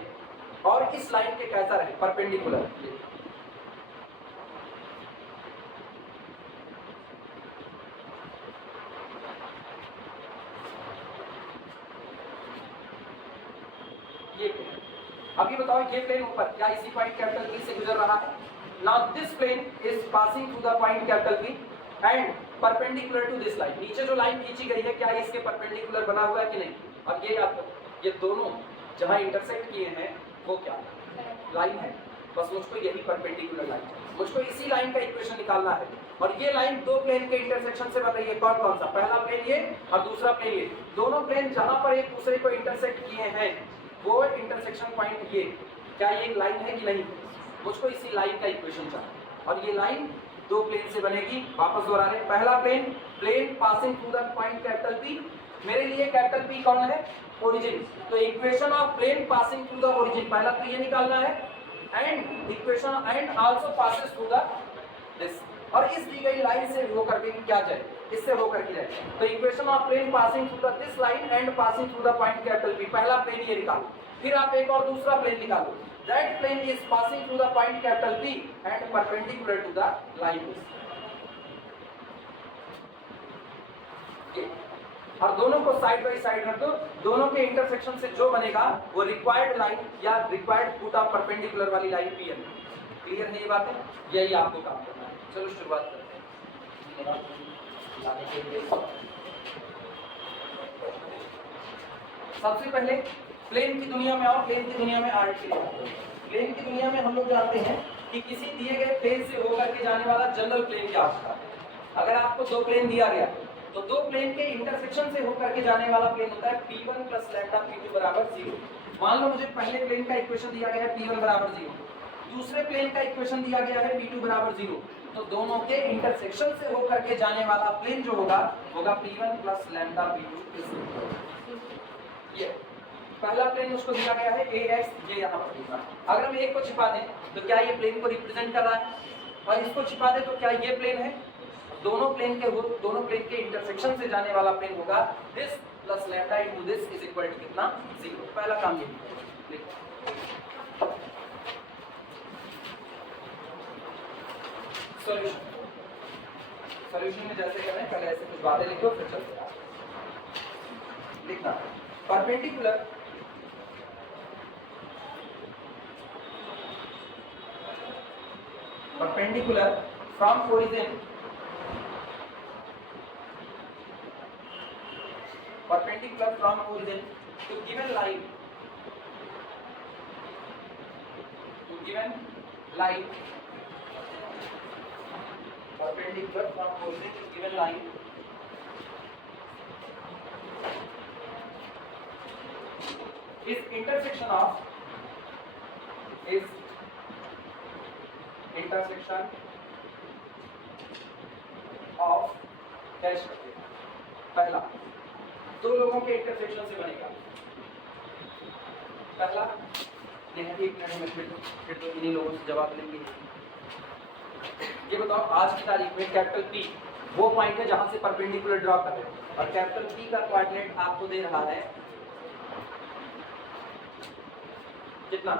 और इस लाइन के कैसा रहे, परपेंडिकुलर। ये प्लेन, अभी बताओ ये प्लेन ऊपर क्या इसी पॉइंट कैपिटल पी से गुजर रहा है? Now this plane is passing through the point capital P and perpendicular to this line. नीचे जो लाइन खींची गई है क्या इसके परपेंडिकुलर बना हुआ है कि नहीं? अब ये याद करो, ये दोनों जहां इंटरसेक्ट किए हैं वो क्या लाइन है, बस मुझको यही परपेंडिकुलर लाइन चाहिए, मुझको इसी लाइन का इक्वेशन निकालना है। और ये लाइन दो प्लेन के इंटरसेक्शन से बन रही है, कौन कौन सा? पहला प्लेन ये और दूसरा प्लेन ये। दोनों प्लेन जहां पर एक दूसरे को इंटरसेक्ट किए हैं वो इंटरसेक्शन पॉइंट ये, क्या ये एक लाइन है कि नहीं? मुझको इसी लाइन का इक्वेशन चाहिए, और ये लाइन दो प्लेन से बनेगी। वापस दोहरा रहे, पहला plane, plane passing through the point capital P. मेरे लिए कैपिटल पी कौन है? ओरिजिन। तो equation of plane passing through the origin, पहला तो ये निकालना है, and equation and also passes through the this. और इस दी गई लाइन से होकर के क्या जाए, इससे होकर के जाए। तो equation of plane passing through the this line and passing through the point capital P, पहला प्लेन ये निकालो। फिर आप एक और दूसरा प्लेन निकालो, that plane is passing through the point capital P and perpendicular to the line. और दोनों को साइड बाई साइड रख दो, दोनों के इंटरसेक्शन से जो बनेगा वो रिक्वायर्ड लाइन या रिक्वायर्ड फुट ऑफ परपेंडिकुलर वाली लाइन पी है। क्लियर है ये बात है? यही आपको काम करना है। चलो शुरुआत करते हैं। सबसे पहले प्लेन की दुनिया में और प्लेन की दुनिया में आर्ट की प्लेन की दुनिया में हम लोग जानते हैं कि किसी दिए गए प्लेन से होकर के जाने वाला जनरल प्लेन क्या होता है। अगर आपको दो प्लेन दिया गया तो दो प्लेन के इंटरसेक्शन से होकर के जाने वाला प्लेन होता है P1 + लैम्डा P2 बराबर 0। मान लो मुझे पहले प्लेन का इक्वेशन दिया गया है P1 बराबर 0, दूसरे प्लेन का इक्वेशन दिया गया है P2 बराबर 0। तो दोनों के इंटरसेक्शन से होकर के जाने वाला प्लेन जो होगा P1 + लैम्डा P2। ये पहला प्लेन उसको दिया गया है AX, ये यहाँ पर लिखा। अगर हम एक को छिपा दें तो क्या ये प्लेन को रिप्रेजेंट कर रहा है, और इसको छिपा दें तो क्या ये प्लेन है? दोनों प्लेन के इंटरसेक्शन से जाने वाला प्लेन होगा this plus lambda into this is equal to कितना? 0। पहला काम ये लिखो। सॉल्यूशन में जैसे कर रहे हैं पहले ऐसे कुछ बातें लिखो फिर चलते हैं। लिखना perpendicular from origin to given line perpendicular from origin to given line is intersection of dash करते हैं। पहला दो लोगों के इंटरसेक्शन से बनेगा। पहला एक मिनट में फिर तो इन्हीं लोगों से जवाब लेंगे। ये बताओ आज की तारीख में कैपिटल P वो पॉइंट है जहां से परपेंडिकुलर ड्रॉ कर रहे हैं, और कैपिटल P का कोऑर्डिनेट आपको दे रहा है कितना?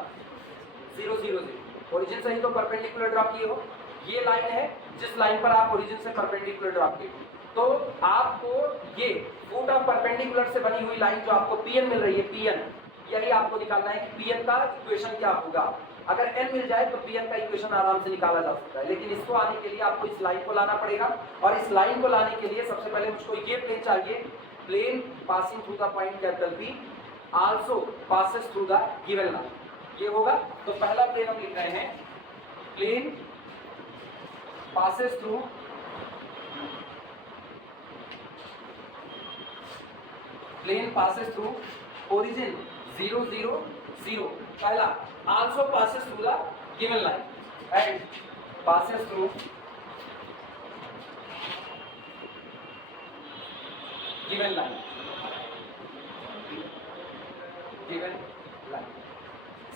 0 0 0। ओरिजिन से ही तो परपेंडिकुलर ड्रॉ किए हो, ये लाइन है जिस लाइन पर आप ओरिजिन से परपेंडिकुलर ड्रॉ किए, तो आपको ये फुट ऑफ परपेंडिकुलर से बनी हुई लाइन जो आपको Pn मिल रही है, Pn यही आपको निकालना है कि Pn का इक्वेशन क्या होगा। अगर n मिल जाए तो Pn का इक्वेशन आराम से निकाला जा सकता है, लेकिन इसको आने के लिए आपको इस लाइन को लाना पड़ेगा, और इस लाइन को लाने के लिए सबसे पहले मुझको ये प्लेन चाहिए, plane passing through the point capital P also passes through the given line, ये होगा। तो पहला प्लेन हम लिख रहे हैं, प्लेन पासेस थ्रू ओरिजिन 0 0 0, पहला also passes through the given line and passes through given line,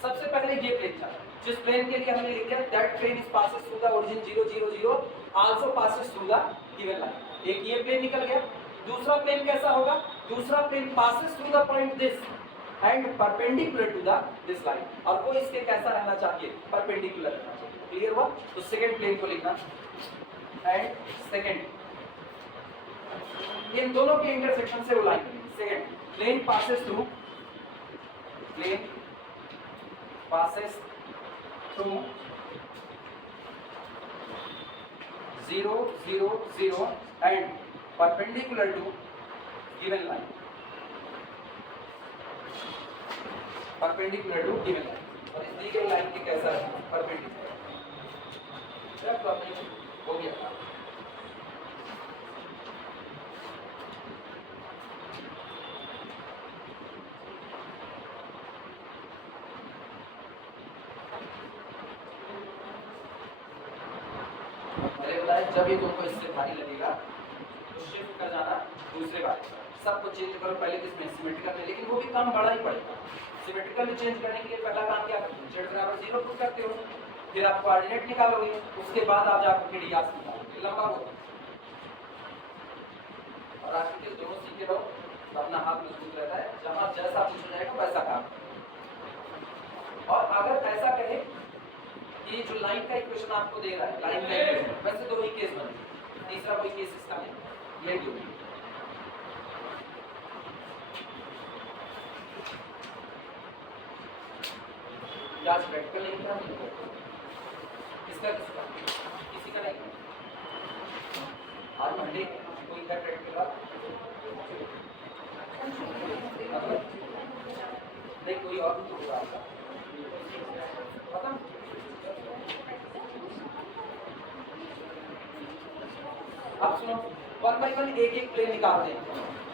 सबसे पहले ये प्लेन था जिस प्लेन के लिए हमने लिख दिया that plane is passes through the origin 0 0 0 also passes through the given line. एक ये प्लेन निकल गया। दूसरा प्लेन कैसा होगा, दूसरा plane passes through the point this and perpendicular to the this line, और वो इसके कैसा रहना चाहिए, परपेंडिकुलर रहना चाहिए। क्लियर हुआ। तो सेकंड प्लेन को लिखना एंड सेकंड, इन दोनों के इंटरसेक्शन से वो लाइन बनेगी। Second plane passes through 0 0 0 and perpendicular to given line, perpendicular to given line, और इस दी गई लाइन के कैसा है, परपेंडिकुलर। जब आपने हो गया मैंने बताया जब ये तुमको इससे भारी लगेगा तो शिफ्ट कर जाना दूसरे बार, सबको चेंज करो पहले किसमें, सिमेट्रिकल में, लेकिन वो भी कम बड़ा ही पड़ेगा। सिमेट्रिकल में चेंज करने के लिए पहला काम क्या करते हो, z बराबर 0 पुट करते हो, फिर आप कोऑर्डिनेट निकालोगे, उसके बाद आप जाकर रेडियस निकालोगे, लंबा होगा। और आप ये दोनों सीखे रहो तो अपना हाथ मजबूत रहता है, जहां जैसा पूछा जाएगा वैसा काम। और अगर ऐसा कहे कि जो लाइन का इक्वेशन आपको दे रहा है, लाइन का इक्वेशन, वैसे दो ही केस बने, तीसरा कोई केस इसका नहीं, ये दो। आज प्रैक्टिकल नहीं था, किसका किसका किसी का नहीं, आज मंडे कोई है प्रैक्टिकल नहीं, कोई और भी होगा आपका खत्म। अब सुनो, 1 बाय 1 एक एक प्लेन निकालते हैं,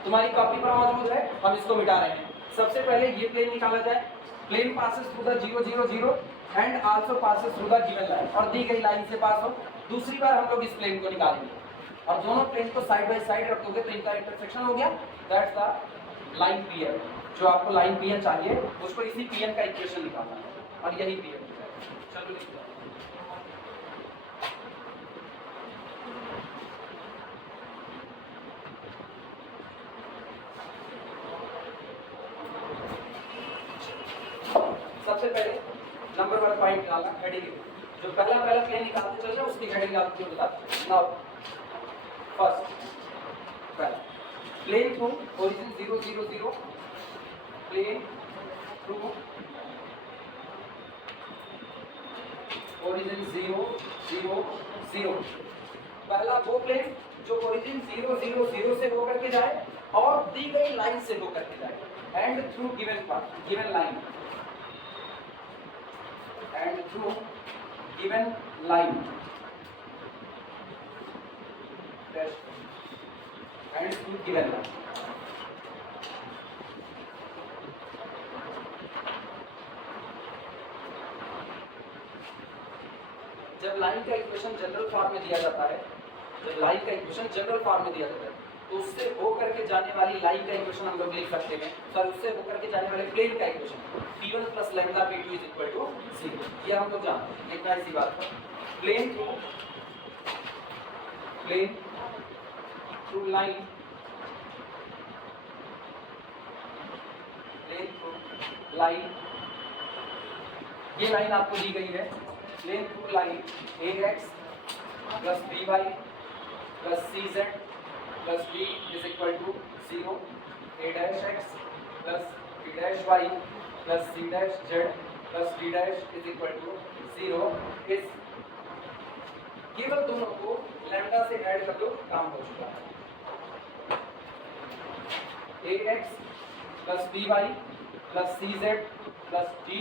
तुम्हारी कॉपी पर मौजूद है, हम इसको मिटा रहे हैं। सबसे पहले ये प्लेन निकाला जाए, plane passes through the 0 0 0 and also passes through the given line, और दी गई लाइन से पास हो। दूसरी बार हम लोग इस प्लेन को निकालेंगे, और दोनों प्लेन को साइड बाय साइड रखोगे तो इनका इंटरसेक्शन हो गया, दैट्स द लाइन पीएन। जो आपको लाइन पीएन चाहिए उसको इसी पीएन का इक्वेशन निकालना है, और यही पीएन है। चलो लिखते हैं, सबसे पहले नंबर 1 पॉइंट निकालना, हेडिंग। जो पहला प्लेन निकालते चल रहे उसकी हेडिंग आपको बताते हैं। नाउ फर्स्ट पहला plane through origin 0 0 0, plane through origin 0 0 0, पहला वो प्लेन जो ओरिजिन 0 0 0 से होकर के जाए और दी गई लाइन से होकर के जाए, and through given line, and through given line dash and through given line। जब लाइन का इक्वेशन जनरल फॉर्म में दिया जाता है, जब लाइन का इक्वेशन जनरल फॉर्म में दिया जाता है तो उससे होकर के जाने वाली लाइन का इक्वेशन हम लोग लिख सकते हैं, सर उससे होकर के जाने वाले प्लेन का इक्वेशन P1 + लैम्डा P2 = 0, ये हम लोग जानते हैं। लिखना इसी बात पर, plane through line, plane through line, ये लाइन आपको दी गई है, plane through line AX + BY + CZ + D = 0, A' X + B' Y plus c dash z plus D dash is equal to 0। इस केवल दोनों को लैम्डा से ऐड कर दो, काम हो चुका है। ax plus by plus cz plus d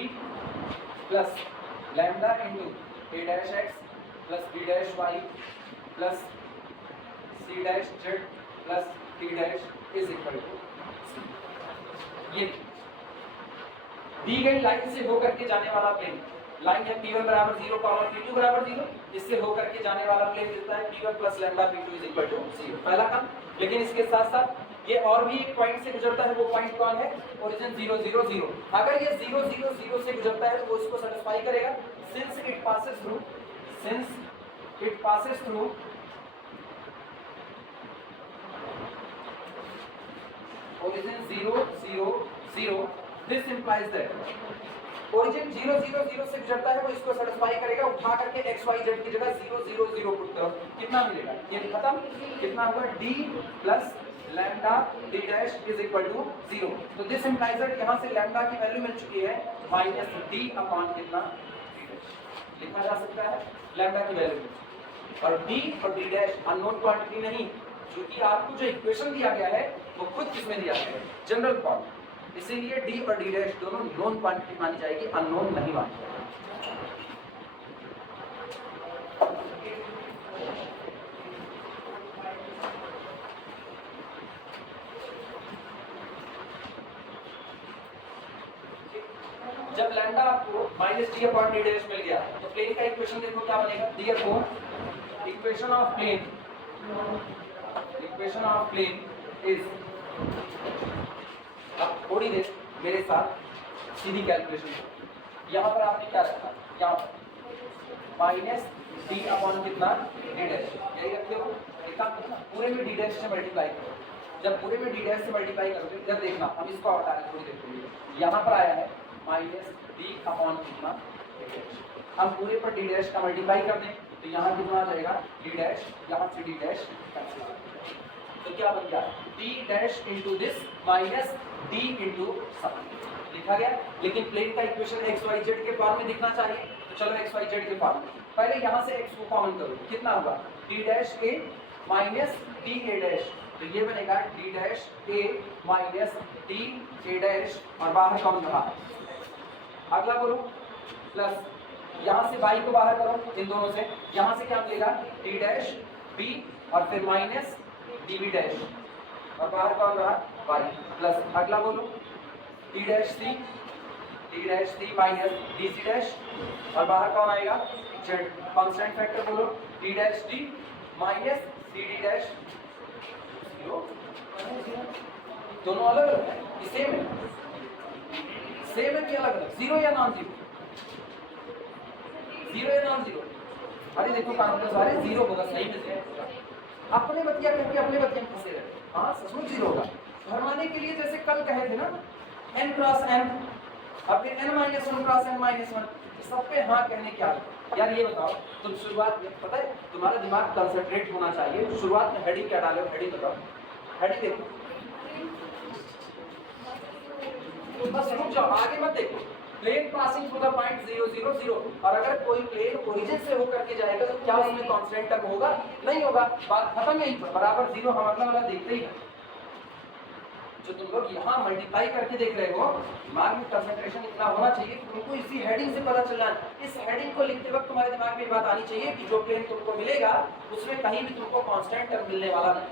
plus lambda into a dash x plus b dash y plus c dash z plus d dash is equal to. ये दी गई लाइन से होकर के जाने वाला प्लेन, लाइन है P1 बराबर 0, P2 बराबर 0, इससे होकर के जाने वाला प्लेन मिलता है P1 plus lambda P2 is equal to 0, पहला काम। लेकिन इसके साथ साथ ये और भी एक पॉइंट से गुजरता है, वो पॉइंट कौन है? ओरिजिन 0 0 0। अगर ये 0 0 0 से गुजरता है तो वो इसको सेटिस्फाई करेगा, since it passes through origin 0 0 0, this implies that origin 0 0 0 से गुजरता है, वो इसको सेटिस्फाई करेगा, उठा करके x y z की जगह 0 0 0 पुट करो, कितना मिलेगा? ये खत्म, कितना होगा? d plus lambda d dash is equal to 0। तो दिस इंप्लाइज दैट यहां से लैम्डा की वैल्यू मिल चुकी है माइनस d अपॉन कितना? लिखा जा सकता है लैम्डा की वैल्यू, और d और d डैश अननोन क्वांटिटी नहीं, क्योंकि आपको जो इक्वेशन दिया गया है वो खुद किसमें दिया गया है? जनरल फॉर्म, इसीलिए d और d डैश दोनों नोन क्वांटिटी मानी जाएगी, अननोन नहीं मानी जाएगी। जब लैम्डा आपको minus d upon d dash मिल गया तो प्लेन का इक्वेशन देखो क्या बनेगा? D upon equation of plane is, अब थोड़ी देर मेरे साथ सीधी कैलकुलेशन। यहाँ पर आपने क्या रखा? यहाँ पर माइनस डी अपॉन कितना? डी डैश, यही रखे हो, पूरे में डी डैश से मल्टीप्लाई करो। जब पूरे में डी डैश से मल्टीप्लाई करोगे, जब देखना हम इसको हटा रहे थोड़ी देर के लिए, यहाँ पर आया है माइनस डी अपॉन कितना? D dash. हम पूरे पर डी डैश का मल्टीप्लाई कर दें तो यहाँ कितना आ जाएगा? डी डैश, यहाँ से डी डैश कैंसिल हो जाएगा, तो क्या बन गया? D dash into this minus d into sum लिखा गया। लेकिन प्लेन का इक्वेशन एक्स वाई जेड के फॉर्म में दिखना चाहिए, तो चलो एक्स वाई जेड के फॉर्म में पहले यहाँ से एक्स को कॉमन करो, कितना होगा? D dash A minus D A dash, तो ये बनेगा D dash A minus D A dash, और बाहर कौन रहा? अगला बोलो प्लस, यहाँ से बाई को बाहर करो इन दोनों से, यहाँ से क्या मिलेगा? डी डैश बी और फिर माइनस डी बी डैश, और बाहर कौन रहा? बाई, प्लस अगला बोलो D dash C minus D C dash, और बाहर कौन आएगा? जेड। कांस्टेंट फैक्टर बोलो D dash D minus D d dash, दोनों अलग अलग है कि सेम है? सेम है कि अलग अलग? जीरो या नॉन जीरो? जीरो या नॉन जीरो? अरे देखो काउंटर सारे जीरो होगा, सही में से अपने बतिया करके अपने बतिया फंसे रहे। हाँ सचमुच जीरो होगा। भरमाने के लिए जैसे कल कहे थे ना n क्रॉस n, अब फिर n minus one cross n minus one, सब पे हाँ कहने क्या यार? ये बताओ तुम शुरुआत में, पता है तुम्हारा दिमाग कंसंट्रेट होना चाहिए, तो शुरुआत में हेडिंग क्या डालो? हेडिंग बताओ, हेडिंग देखो, तो बस रुक जाओ, आगे मत देखो। Plane passing through the point 0 0 0, और अगर कोई प्लेन ओरिजिन से होकर के जाएगा तो क्या उसमें कांस्टेंट टर्म होगा? नहीं होगा, बात खत्म यहीं पर, बराबर जीरो। हम अगला वाला देखते ही हैं, जो तुम लोग यहाँ मल्टीप्लाई करके देख रहे हो, दिमाग में कंसंट्रेशन इतना होना चाहिए कि तुमको इसी हेडिंग से पता चल रहा है। इस हेडिंग को लिखते वक्त तुम्हारे दिमाग में बात आनी चाहिए कि जो प्लेन तुमको मिलेगा उसमें कहीं भी तुमको कांस्टेंट टर्म मिलने वाला नहीं।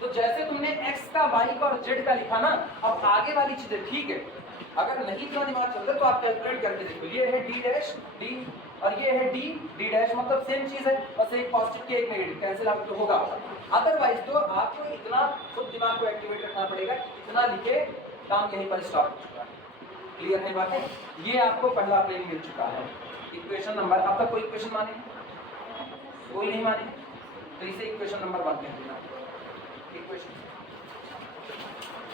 तो जैसे तुमने x का, y का और z का लिखा ना, अब आगे वाली चीजें ठीक है, अगर नहीं इतना दिमाग चल रहा तो आप कैलकुलेट करके देखो। ये है डी डैश डी और ये है डी डी डैश, मतलब सेम चीज है, बस एक पॉजिटिव के एक नेगेटिव, कैंसिल आउट तो होगा। अदरवाइज तो आपको इतना खुद दिमाग को एक्टिवेट रखना पड़ेगा कि इतना लिखे, काम यहीं पर स्टॉप हो चुका है। क्लियर है बात है? ये आपको पहला प्लेन मिल चुका है। इक्वेशन नंबर, अब तक कोई इक्वेशन माने? कोई नहीं माने, तो इसे इक्वेशन नंबर 1 कह देना। इक्वेशन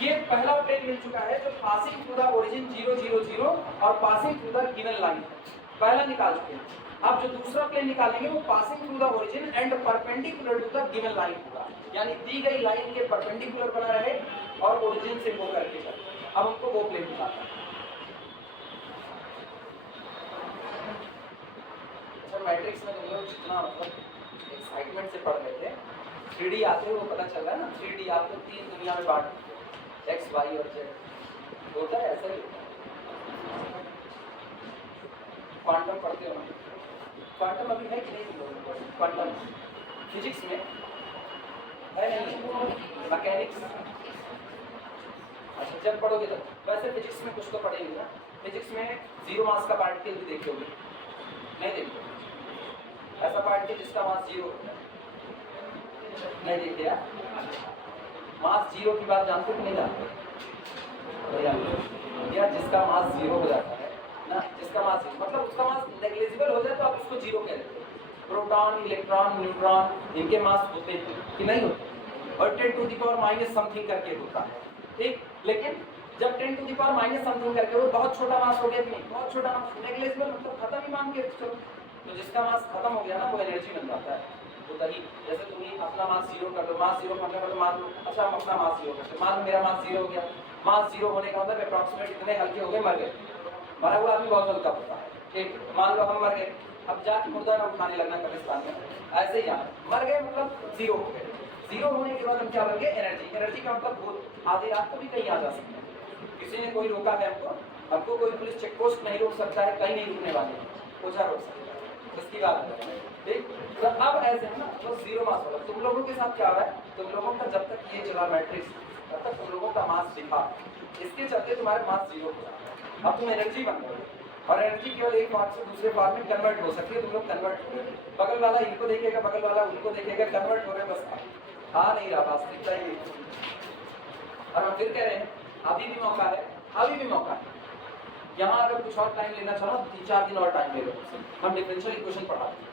ये पहला प्लेन मिल चुका है जो पासिंग थ्रू द ओरिजिन 0 0 0 और passing through the given line, पहला निकाल चुके हैं। अब जो दूसरा प्लेन निकालेंगे वो passing through the origin and perpendicular to the given line होगा, यानी दी गई लाइन के परपेंडिकुलर बना रहे और ओरिजिन से होकर के चले। अब हमको वो प्लेन निकालना है। तो मैट्रिक्स में तुम लोग जितना मतलब एक्साइटमेंट से पढ़ रहे थे, 3D आते हुए पता चल रहा है ना, 3D आपको 3 दुनिया में बांट, एक्स वाई और जेड होता है, ऐसा ही क्वांटम पढ़ते हो ना, क्वांटम अभी है कि नहीं तुम लोगों को? क्वांटम फिजिक्स में है नहीं, मैकेनिक्स अच्छा जब पढ़ोगे तो वैसे फिजिक्स में कुछ तो पढ़ेंगे ना, फिजिक्स में 0 मास का पार्टिकल भी देखोगे, नहीं देखोगे ऐसा पार्टिकल जिसका मास 0 होता है, नहीं देखते यार, मास 0 की बात जानते कि नहीं जानते यार, जिसका मास 0 हो जाता है ना, जिसका मास मतलब उसका मास नेग्लिजिबल हो जाए तो आप उसको 0 कह देते हो। प्रोटॉन, इलेक्ट्रॉन, न्यूट्रॉन इनके मास होते हैं कि नहीं होते, और 10 to the power minus something करके होता है, ठीक। लेकिन जब 10 to the power minus something करके वो बहुत छोटा मास हो गया कि नहीं, बहुत छोटा मास, नेग्लिजिबल मतलब खत्म ही मान के चलो, तो जिसका मास खत्म हो गया ना वो एनर्जी बन जाता है। तो ही जैसे तुम ही अपना मास 0 कर दो, मास 0 करने पर मान लो, अच्छा हम अपना मास 0 करते, मान लो मेरा मास 0 हो गया, मास 0 होने का मतलब अप्रॉक्सीमेट इतने हल्के हो गए, मर गए, मरा हुआ आदमी बहुत हल्का होता है, ठीक। मान लो हम मर गए, अब जाके मुर्दा ना उठाने लगना कब्रिस्तान में, ऐसे ही यहाँ मर गए मतलब 0 हो गए, 0 होने के बाद हम क्या बन गए, एनर्जी। एनर्जी का मतलब आधे रात को भी कहीं आ जा सकते हैं, किसी ने कोई रोका है हमको कोई पुलिस चेक पोस्ट नहीं रोक सकता है, कहीं नहीं रुकने वाले, पूछा रोक सकता है, इसकी बात है, ठीक। तो अब ऐसे है ना, तो 0 मास वाला तुम लोगों के साथ क्या हो रहा है, तुम लोगों का जब तक ये चला मैट्रिक्स तब तक तुम लोगों का मास दिखा, इसके चलते तुम्हारे मास 0 हो रहा है, अब तुम एनर्जी बन गए, और एनर्जी केवल एक फॉर्म से दूसरे फॉर्म में कन्वर्ट हो सकती है, तुम लोग कन्वर्ट हो रहे, बगल वाला इनको देखेगा, बगल वाला उनको देखेगा, कन्वर्ट हो रहे, बस आ नहीं रहा वास्तविकता ये। और हम फिर कह रहे हैं अभी भी मौका है, अभी भी मौका है, यहाँ अगर कुछ और टाइम लेना चाहो 3-4 दिन और टाइम ले लो, हम डिफरेंशियल इक्वेशन पढ़ाते हैं,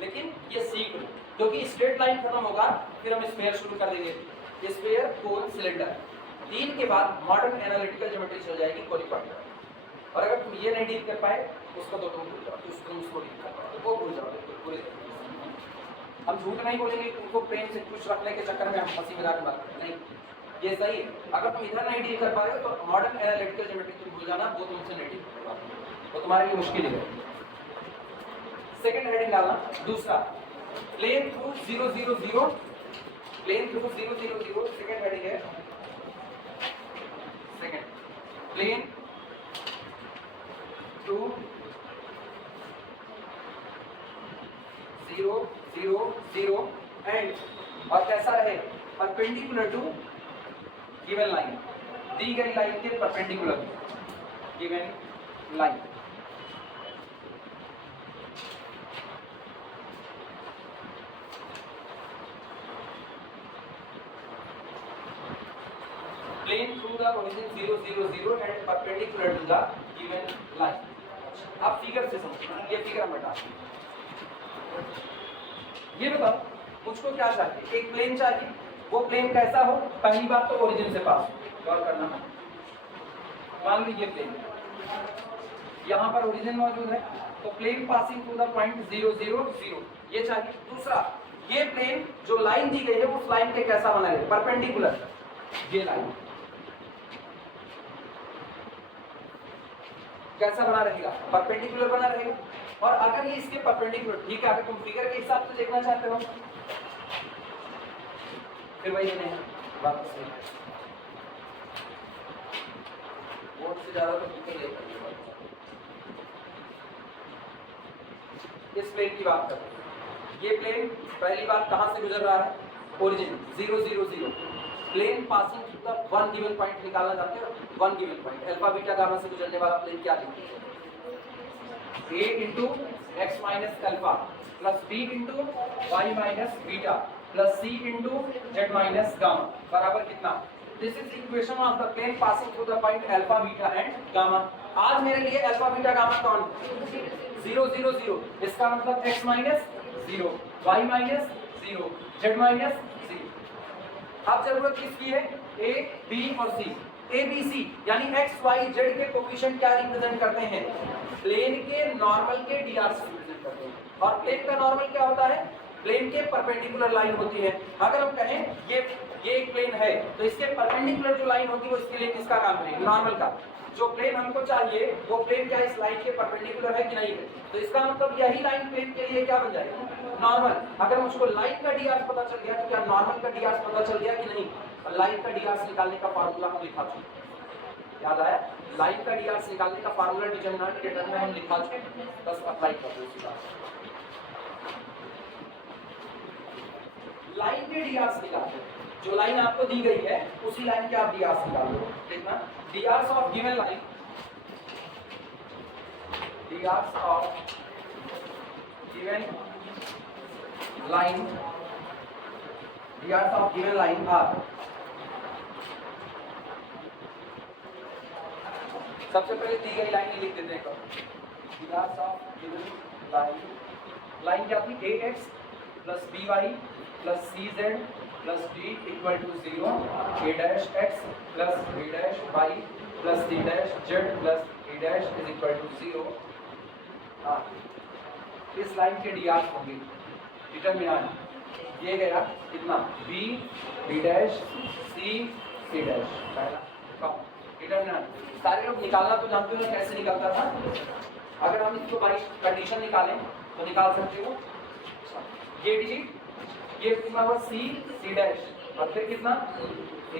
लेकिन ये सीख लो, क्योंकि स्ट्रेट लाइन खत्म होगा फिर हम स्फीयर शुरू कर देंगे, स्फीयर, कोन, सिलेंडर, 3 के बाद मॉडर्न एनालिटिकल ज्योमेट्री हो जाएगी, कोलिक्वाड्रेटर। और अगर तुम ये नहीं डील कर पाए उसको तो तुम भूल जाओ, उसको डील कर पाओ वो भूल जाओ पूरे। हम झूठ नहीं बोलेंगे उनको प्रेम से खुश रखने के चक्कर में हम हंसी मजाक में बात करें, नहीं, ये सही है। अगर तुम इधर नहीं डील कर पा रहे हो तो मॉडर्न एनालिटिकल ज्योमेट्री तुम भूल जाना, वो तुमसे नहीं डील कर पाओगे, वो तुम्हारे लिए मुश्किल है। सेकंड हेडिंग डालना, दूसरा plane through 0 0 0, plane through 0 0 0, second heading है, सेकंड प्लेन टू 0 0 0 एंड, और कैसा रहे, परपेंडिकुलर टू गिवन लाइन, दी गई लाइन के perpendicular, given line. Plane through the origin 0 0 0 and perpendicular to the given line. आप फिगर से समझो, ये फिगर हम बता, ये बताओ मुझको क्या चाहिए, एक प्लेन चाहिए, वो प्लेन कैसा हो, पहली बात तो ओरिजिन से पास गौर करना, मान लीजिए प्लेन यहाँ पर ओरिजिन मौजूद है, तो plane passing through the point 0 0 0 ये चाहिए। दूसरा, ये प्लेन जो लाइन दी गई है उस लाइन के कैसा बना है, परपेंडिकुलर, ये लाइन कैसा बना रहेगा, परपेंडिकुलर बना रहेगा। और अगर ये इसके परपेंडिकुलर, ठीक है, अगर तुम फिगर के हिसाब से देखना चाहते हो फिर वही नहीं बात सही है, वोट से ज्यादा तो फिगर लेकर इस प्लेन की बात करें, ये प्लेन पहली बात कहां से गुजर रहा है, origin 0 0 0, plane passing through the one given point निकालना चाहते हो, one given point alpha beta gamma से गुजरने वाला प्लेन क्या लिखते हैं, a into x minus alpha plus b into y minus beta plus c into z minus gamma बराबर कितना, this is equation of the plane passing through the point alpha beta and gamma. आज मेरे लिए alpha beta gamma कौन, 0 0 0, इसका मतलब x minus 0, y minus 0, z minus 0। अब जरूरत किसकी है, a b और c, a b c यानी x y z के कोफिशिएंट क्या रिप्रेजेंट करते हैं, प्लेन के नॉर्मल के dr से रिप्रेजेंट करते हैं। और प्लेन का नॉर्मल क्या होता है, प्लेन के परपेंडिकुलर लाइन होती है। अगर हम कहें ये एक प्लेन है तो इसके परपेंडिकुलर जो लाइन होगी वो इसके लिए किसका काम करेगी, नॉर्मल का। जो प्लेन हमको चाहिए वो प्लेन क्या इस लाइन के परपेंडिकुलर है कि नहीं है, तो इसका मतलब यही लाइन प्लेन के लिए क्या बन जाएगी, नॉर्मल। अगर मुझको लाइन का डी पता चल गया तो क्या नॉर्मल का डी पता चल गया कि नहीं, तो लाइन का डी निकालने का फार्मूला हम लिखा चुके, याद आया, लाइन का डी निकालने का फार्मूला डिटरमिनेंट के टर्म में हम लिखा चुके, बस अप्लाई कर दो इसी बात। लाइन के डी निकालते हैं, जो लाइन आपको दी गई है उसी लाइन के आप डी निकालो, देखना d of given line, d of given line, d of given line are. सबसे पहले दी गई लाइन ही लिख देते हैं, d of given line, line क्या थी, a x plus b y plus c z plus d equal to 0, a dash x plus b dash y plus c dash z plus a dash is equal to 0। इस line के D होंगे, determinant ये गया कितना, B B dash सी C dash, पहला determinant. सारे लोग निकालना तो जानते हो कैसे निकलता था, अगर हम इसको बाई कंडीशन निकालें तो निकाल सकते हो, ये डिजिट ये कितना हुआ, सी सी डैश और फिर कितना, ए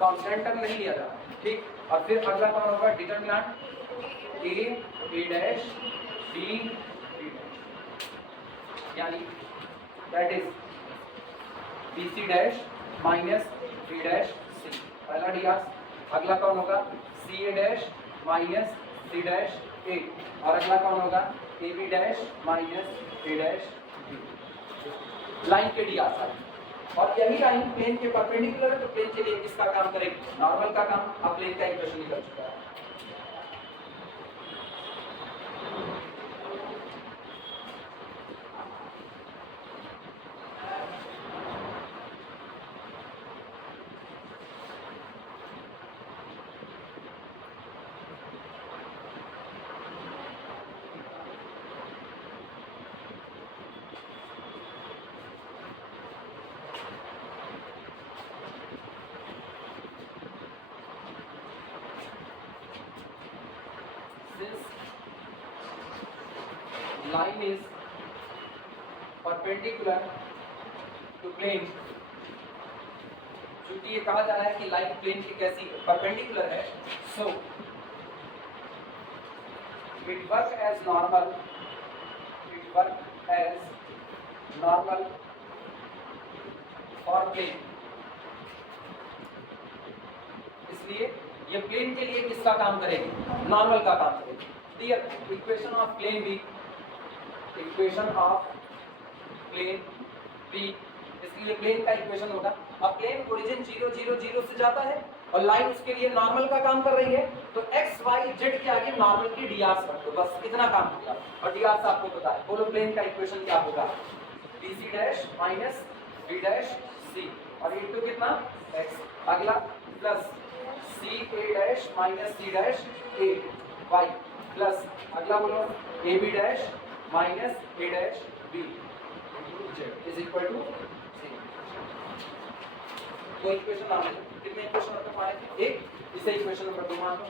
कांस्टेंट टर्म नहीं लिया था, ठीक। और फिर अगला कौन होगा, determinant a dash d d dash, यानी that is b c dash minus b dash c, पहला डी। अगला कौन होगा, c a dash minus c dash a, और अगला कौन होगा, a b dash minus a dash b. Line के डी आता है, और यही लाइन प्लेन के परपेंडिकुलर है, तो प्लेन के लिए किसका काम करेगी, नॉर्मल का काम। अब प्लेन का इक्वेशन निकल चुका है, line is perpendicular to plane, क्योंकि ये कहा जा रहा है कि लाइन प्लेन की कैसी परपेंडिकुलर है, so it work as normal, it work as normal for plane. इसलिए ये प्लेन के लिए किसका काम करेगी, नॉर्मल का काम करेगी। Their equation of plane be, equation of plane be, इसलिए प्लेन का इक्वेशन होगा। अब प्लेन ओरिजिन 0 0 0 से जाता है और लाइन उसके लिए नॉर्मल का काम कर रही है, तो एक्स वाई जेड के आगे नॉर्मल की डी आर रख दो, बस इतना काम होगा। और डी आर आपको पता है, बोलो प्लेन का इक्वेशन क्या होगा, b c dash minus b dash c, और ये तो कितना एक्स, अगला plus c a dash minus c dash a y, plus अगला बोलो a b dash minus a dash b z is equal to c. तो इक्वेशन आ गई, कितने इक्वेशन आपको पाए थे, एक, इसे इक्वेशन नंबर 2 मान लो,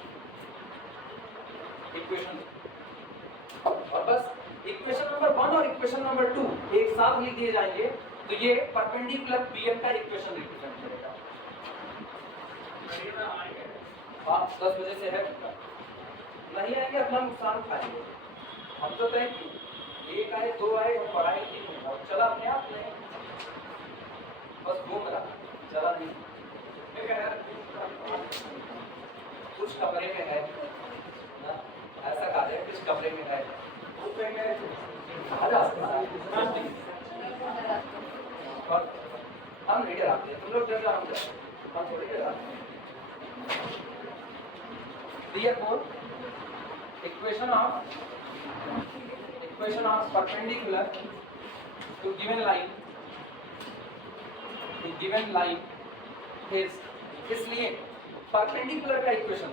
इक्वेशन, और बस इक्वेशन नंबर 1 और इक्वेशन नंबर 2 एक साथ लिख दिए जाएंगे, तो ये परपेंडिकुलर पीएम का इक्वेशन रिप्रेजेंट करेगा। हाँ 10 बजे से है, नहीं आएंगे अपना नुकसान खाएंगे, हम तो तय एक आए 2 आए और पढ़ाई नहीं होगा, चला अपने आप नहीं, बस घूम रहा, चला नहीं, कुछ कमरे में है ना, ऐसा कहा जाए कुछ कमरे में है, और हम नहीं डराते, तुम लोग डर रहे हो, हम थोड़ी डराते हैं। Therefore, equation of perpendicular to given line is, इसलिए परपेंडिकुलर का इक्वेशन,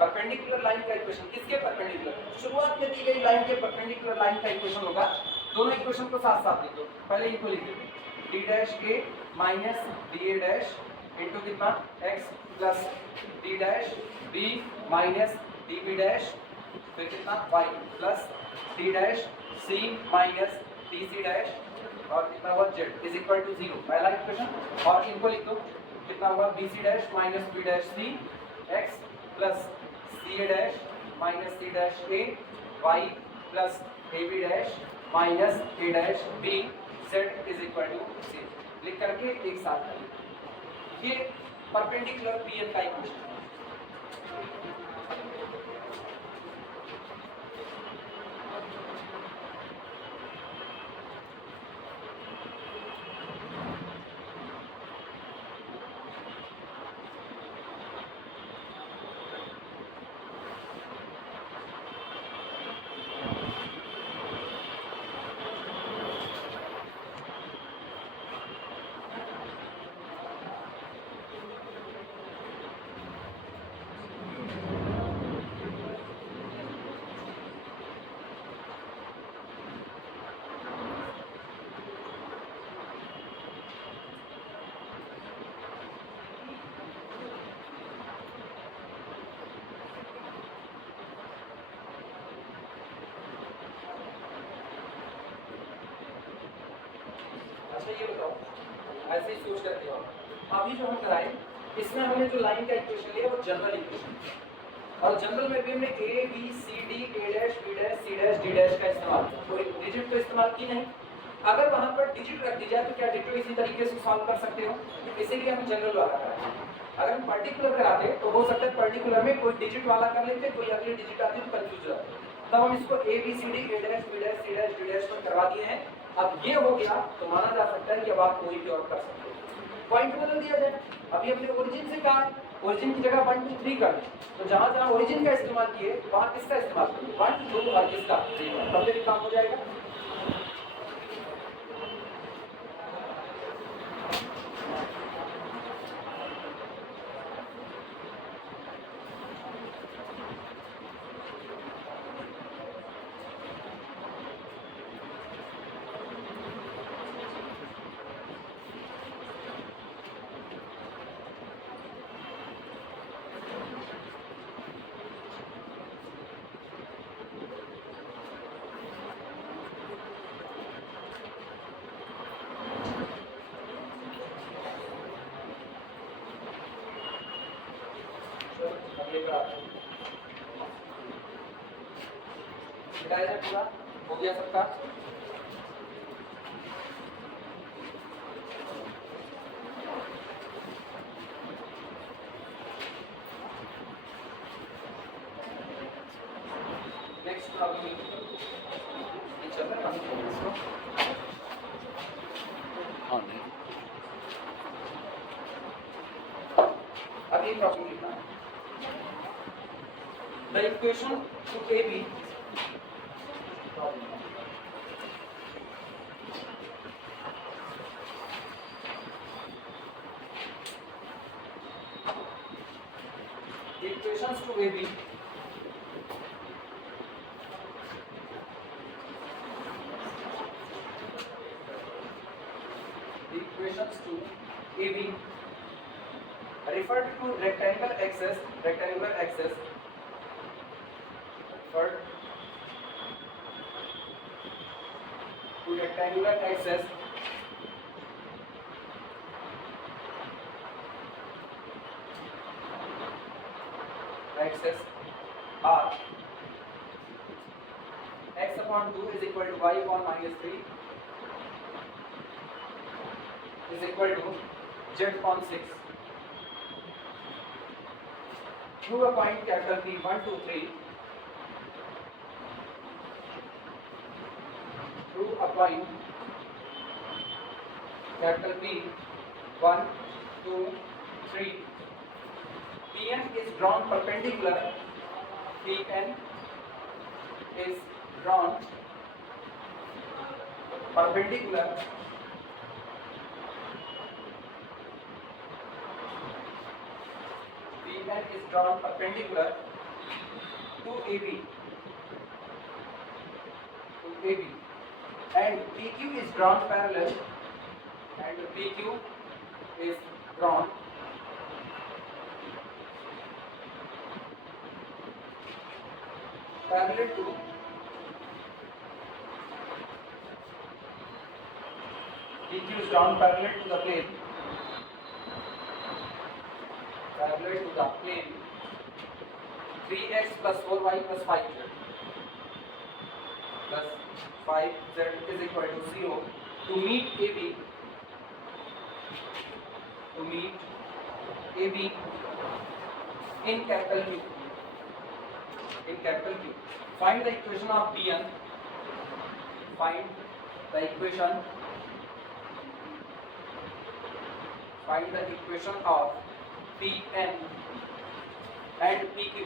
परपेंडिकुलर लाइन का इक्वेशन किसके परपेंडिकुलर, शुरुआत में दी गई लाइन के परपेंडिकुलर लाइन का इक्वेशन होगा। दोनों इक्वेशन को साथ साथ लिख दो, पहले इनको लिख दो, D dash A minus D A dash into कितना x plus D dash b minus D B dash, फिर कितना y plus D dash c minus D C dash, और कितना हुआ z इज इक्वल टू 0, पहला इक्वेशन। और इनको लिख दो, कितना हुआ b c dash minus b dash c, x plus c a dash minus c dash a, y plus a b dash minus a dash b, z is equal to c, लिख करके एक साथ करें। ये परपेंडिकुलर पी एन का equation है। अच्छा ये बताओ, ऐसे ही सोच करके आओ, अभी जो हम कराए इसमें हमने जो लाइन का इक्वेशन लिया वो जनरल इक्वेशन, और जनरल में भी हमने A B C D A dash B dash C dash D dash का इस्तेमाल किया, कोई डिजिट तो इस्तेमाल की नहीं। अगर वहां पर डिजिट रख दी जाए तो क्या डिटो इसी तरीके से सॉल्व कर सकते हो, इसीलिए हम जनरल वाला कराए। अगर हम पर्टिकुलर कराते तो हो सकता है पर्टिकुलर में कोई डिजिट वाला कर लेते, कोई अगली डिजिट आती तो कंफ्यूज हो जाते, तब हम इसको A B C D A dash B dash C dash D dash में करवा दिए हैं। अब ये हो गया तो माना जा सकता है कि अब आप कोई भी और कर सकते हो, पॉइंट बदल दिया जाए। अभी हमने ओरिजिन से कहा, ओरिजिन की जगह 1 2 3 कर दें, तो जहां जहां ओरिजिन का इस्तेमाल किए वहां किसका इस्तेमाल करें, 1 2 और किसका 3, तब भी काम हो जाएगा। पूरा हो गया सबका। नेक्स्ट प्रॉब्लम चल रहा है, हाँ नहीं अभी प्रॉब्लम लिखना है। The equation to A B equations to AB equations to AB referred to rectangular axis referred to rectangular axis R x upon 2 is equal to y upon minus 3 is equal to z upon 6. Through a point capital P 1 2 3, through a point capital P 1 2 3, Pn is drawn perpendicular. Pn is drawn perpendicular Pn is drawn perpendicular to AB and PQ is drawn parallel parallel to PQ is drawn parallel to the plane, parallel to the plane 3x plus 4y plus 5z plus 5z is equal to 0 to meet AB, in capital Q, find the equation of Pn, find the equation of Pn and PQ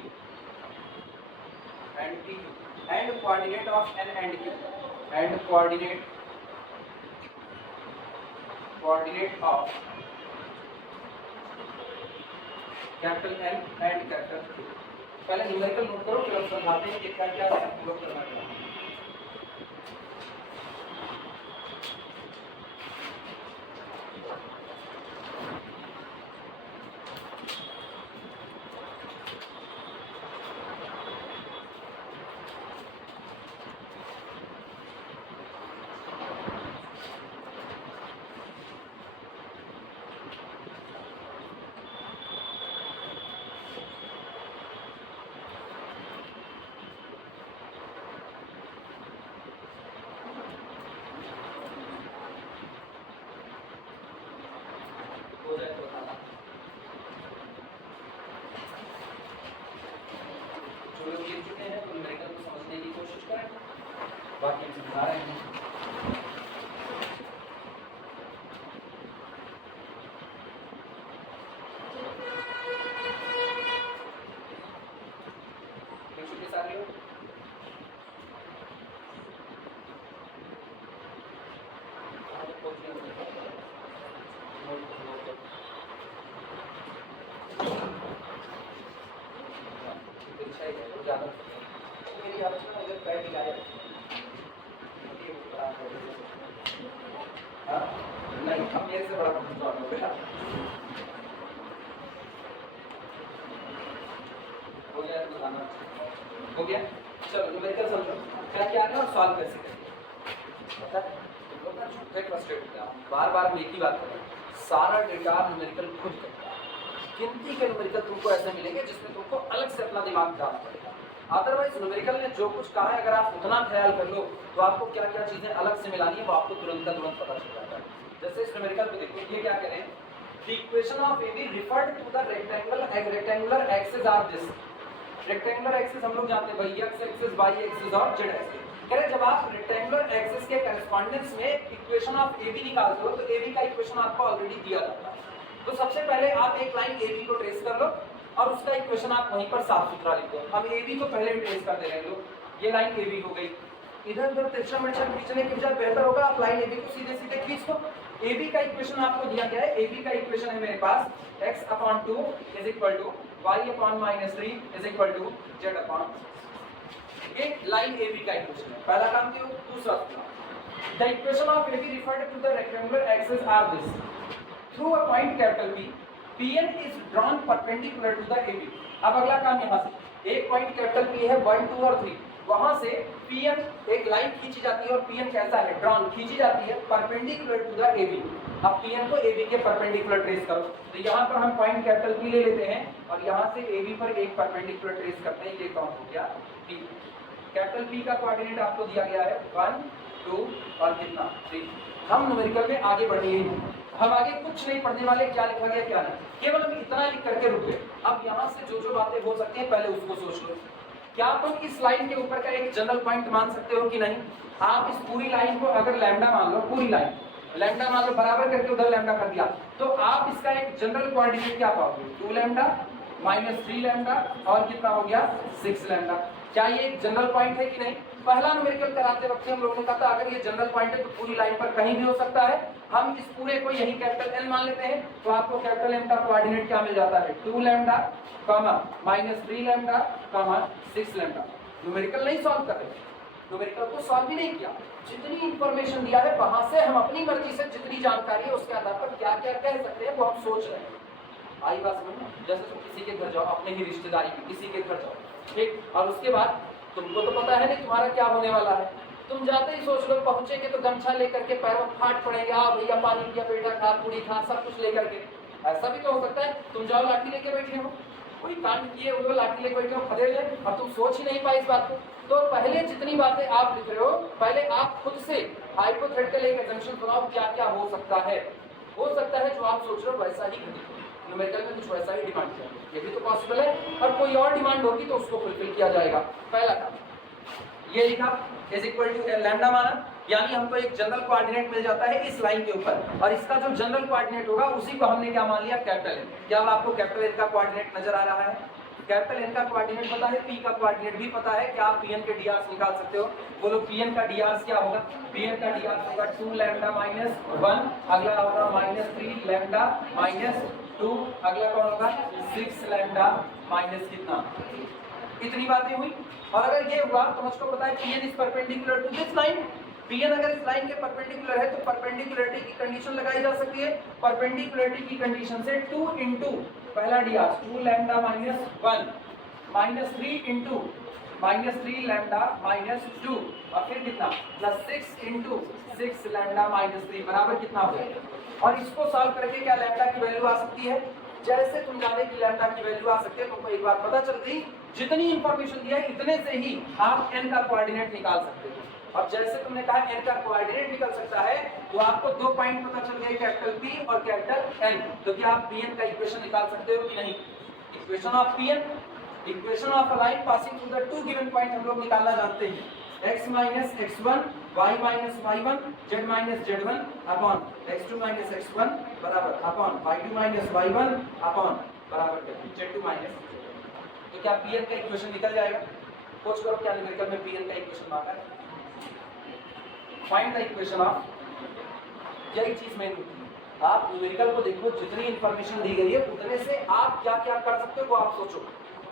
and coordinate of N and Q and coordinate of capital N and capital Q। पहले numerical note करो, फिर हम समझाते हैं कि क्या क्या लोग करना है। बाकी हम समझा रहे हैं। मेरी आलोचना अगर पैर मिलाया नहीं, अब मेरे से बड़ा कमजोर हो गया। हो गया। चलो न्यूमेरिकल समझो क्या क्या है और सॉल्व कैसे करेंगे। पता है लोग ना झूठे फ्रस्ट्रेट होते हैं, बार-बार एक ही बात करें, सारा डेटा न्यूमेरिकल खुद करता है। गिनती के न्यूमेरिकल तुमको ऐसे मिलेंगे जिसमें तुमको अलग से अपना दिमाग डालना पड़ेगा। अदरवाइज न्यूमेरिकल ने जो कुछ कहा है, अगर आप उतना ख्याल कर लो तो आपको क्या क्या चीजें अलग से मिलानी है वो आपको तुरंत का तुरंत पता चल जाता है। जैसे इस न्यूमेरिकल को देखो, ये क्या कह रहे हैं, the equation of AB referred to the rectangular axis are this. Rectangular axis हम लोग जानते हैं भाई, x एक्सिस, y एक्सिस और z एक्सिस। कह रहे जब आप रेक्टेंगुलर एक्सिस के करेस्पॉन्डेंस में इक्वेशन ऑफ AB निकालते हो तो AB का इक्वेशन आपको ऑलरेडी दिया जाता है। तो सबसे पहले आप एक लाइन AB को ट्रेस कर लो और उसका इक्वेशन आप वहीं पर साफ सुथरा लिख दो। हम AB को पहले ट्रेस करते रहे लोग, ये लाइन AB हो गई। इधर उधर तिरछा मिर्चा खींचने के बजाय बेहतर होगा आप लाइन AB को सीधे सीधे खींच दो। AB का इक्वेशन आपको दिया गया है, AB का इक्वेशन है मेरे पास x/2 is equal to y/-3 is equal to z/6। ये लाइन AB का इक्वेशन है, पहला काम किया। दूसरा the equation of AB referred to the rectangular axis are this. Through a point capital P, Pn is drawn perpendicular to the AB। अब अगला काम यहाँ से एक पॉइंट कैपिटल P है 1, 2 और 3, वहां से Pn एक लाइन खींची जाती है और Pn कैसा है, ड्रॉन खींची जाती है परपेंडिकुलर टू द AB। अब Pn को AB के परपेंडिकुलर ट्रेस करो, तो यहाँ पर हम पॉइंट कैपिटल P ले लेते हैं और यहाँ से AB पर एक परपेंडिकुलर ट्रेस करते हैं। ये कौन हो गया, P। कैपिटल P का कोऑर्डिनेट आपको दिया गया है 1, 2 और कितना 3। हम न्यूमेरिकल में आगे बढ़े ही नहीं, हम आगे कुछ नहीं पढ़ने वाले, क्या लिखा गया क्या नहीं, केवल हम इतना लिख करके रुक गए। अब यहाँ से जो जो बातें हो सकती हैं पहले उसको सोच लो। क्या अपन इस लाइन के ऊपर का एक जनरल पॉइंट मान सकते हो कि नहीं? आप इस पूरी लाइन को अगर लैम्डा मान लो, पूरी लाइन लैम्डा मान लो, बराबर करके उधर लैम्डा कर दिया, तो आप इसका एक जनरल कोऑर्डिनेट क्या पाओगे, 2 लैम्डा -3 लैम्डा और कितना हो गया 6 लैम्डा। क्या ये एक जनरल पॉइंट है कि नहीं? पहला न्यूमेरिकल कराते वक्त हम लोगों ने कहा था अगर ये जनरल पॉइंट है तो पूरी लाइन पर कहीं भी हो सकता है। हम इस पूरे को यही कैपिटल L मान लेते हैं, तो आपको कैपिटल M का कोऑर्डिनेट क्या मिल जाता है, 2 लैम्डा -3 लैम्डा 6 लैम्डा। न्यूमेरिकल नहीं सॉल्व कर रहे, न्यूमेरिकल को सॉल्व भी नहीं किया, जितनी इंफॉर्मेशन दिया है वहां से हम अपनी मर्जी से जितनी जानकारी है उसके आधार पर क्या क्या कह सकते हैं वो हम सोच रहे हैं। आई बात समझ? जैसे तुम किसी के घर जाओ, अपने ही रिश्तेदारी में किसी के घर जाओ, ठीक, और उसके बाद तुमको तो पता है नहीं तुम्हारा क्या होने वाला है। तुम जाते ही सोच लो पहुंचेंगे तो गमछा लेकर के पैरों में फाट पड़ेंगे, हाँ भैया पानी पिया, पेठा खा, पूरी खा, सब कुछ लेकर के। ऐसा भी तो हो सकता है तुम जाओ लाठी लेके बैठे हो, कोई कांड किए हुए लाठी लेके बैठे हो खदेड़ ले, और तुम सोच ही नहीं पाए इस बात को। तो पहले जितनी बातें आप लिख रहे हो, पहले आप खुद से हाइपोथेटिकल एक एजम्पशन बनाओ क्या क्या हो सकता है। हो सकता है जो आप सोच रहे हो वैसा ही घटित हो, न्यूमेरिकल में कुछ वैसा ही डिमांड किया, ये भी तो पॉसिबल है, और कोई और डिमांड होगी तो उसको फुलफिल किया जाएगा। पहला काम ये लिखा इज इक्वल टू लैम्डा माना, यानी हमको एक जनरल कोऑर्डिनेट मिल जाता है इस लाइन के ऊपर, और इसका जो जनरल कोऑर्डिनेट होगा उसी को हमने क्या मान लिया, कैपिटल एन। क्या अब आपको कैपिटल एन का कोऑर्डिनेट नजर आ रहा है? कैपिटल एन का कोऑर्डिनेट पता है, पी का कोऑर्डिनेट भी पता है, क्या आप पीएन के डीआर निकाल सकते हो? बोलो पीएन का डीआर क्या होगा? पीएन का डीआर होगा 2 लैम्डा माइनस 1, अगला होगा -3 लैम्डा माइनस 2, अगला कौन होगा 6 लैम्डा माइनस कितना। इतनी बातें हुई। और अगर ये हुआ तो मुझको पता है PN is perpendicular to this line, PN अगर इस लाइन के परपेंडिकुलर है तो परपेंडिकुलरिटी की कंडीशन लगाई जा सकती है। परपेंडिकुलरिटी की कंडीशन से 2 इंटू पहला DR 2 lambda minus 1 -3 into -3 lambda minus 2, और फिर कितना +6 इंटू 6 लैम्डा माइनस 3 बराबर कितना हो जाएगा। और इसको सॉल्व करके क्या लैम्डा की वैल्यू आ सकती है? जैसे तुम जाने की लैम्डा की वैल्यू आ सकती है, तुमको एक बात पता चल गई, जितनी इंफॉर्मेशन दिया है इतने से ही आप n का कोऑर्डिनेट निकाल सकते हो। अब जैसे तुमने कहा n का कोऑर्डिनेट निकल सकता है, तो आपको 2 पॉइंट पता चल गए, कैपिटल P और कैपिटल N। तो क्या आप Pn का इक्वेशन निकाल सकते हो कि नहीं? Equation of Pn, equation of a line passing through the 2 given point हम लोग निकालना जानते हैं। x minus x1 y minus y1 z minus z1 upon x2 minus x1 बराबर upon y2 minus y1 upon बराबर z2 माइनस। तो क्या Pn का इक्वेशन निकल जाएगा? सोच करो क्या न्यूमेरिकल में Pn का इक्वेशन मांगा है? फाइंड द इक्वेशन ऑफ, यही चीज मेन होती है। आप न्यूमेरिकल को देखो, जितनी इंफॉर्मेशन दी गई है उतने से आप क्या क्या कर सकते हो वो आप सोचो।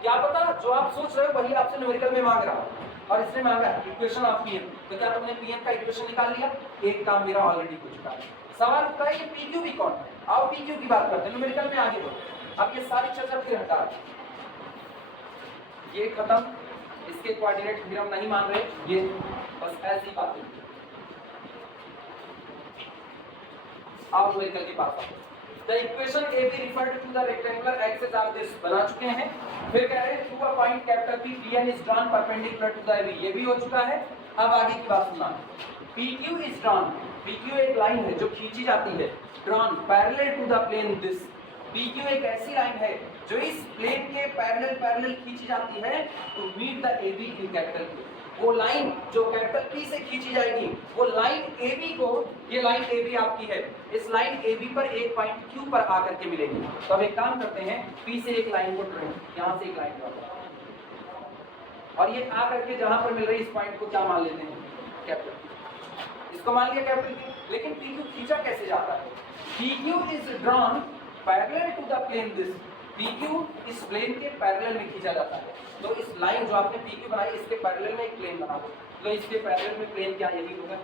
क्या पता जो आप सोच रहे हो वही आपसे न्यूमेरिकल में मांग रहा हो, और इसने मांगा इक्वेशन ऑफ Pn। तो क्या तुमने Pn का इक्वेशन निकाल लिया? एक काम मेरा ऑलरेडी हो चुका है। सवाल उठता है कि PQ भी कौन है? आओ PQ की बात करते हैं, न्यूमेरिकल में आगे बढ़ो। अब ये सारी चर्चा फिर हटा, ये खत्म, इसके कोऑर्डिनेट फिर हम नहीं मान रहे, ये बस ऐसी बातें। आओ न्यूमेरिकल के पास आओ। The equation AB referred to the rectangular axis are this, बना चुके हैं। फिर कह रहे हैं through a point capital P, PN is drawn perpendicular to the AB, ये भी हो चुका है। अब आगे की बात सुनना, PQ is drawn, PQ एक लाइन है जो खींची जाती है, drawn parallel to the plane this, PQ एक ऐसी लाइन है जो इस प्लेन के पैरेलल खींची जाती है to meet the AB in capital P। वो लाइन जो कैपिटल P से खींची जाएगी, वो लाइन AB को, ये लाइन AB आपकी है, इस लाइन AB पर एक पॉइंट Q पर आकर के मिलेगी। तो अब एक काम करते हैं, P से एक लाइन को ड्रॉ, यहाँ से एक लाइन ड्रॉ, और ये आकर के जहां पर मिल रही इस पॉइंट को क्या मान लेते हैं, कैपिटल, इसको मान लिया कैपिटल P। लेकिन PQ खींचा कैसे जाता है? PQ is drawn parallel to the plane this, PQ इस प्लेन के पैरेलल में खींचा जाता है। तो इस लाइन जो आपने PQ बनाई, इसके पैरेलल में एक प्लेन बना दो, तो इसके पैरेलल में प्लेन क्या यही होगा,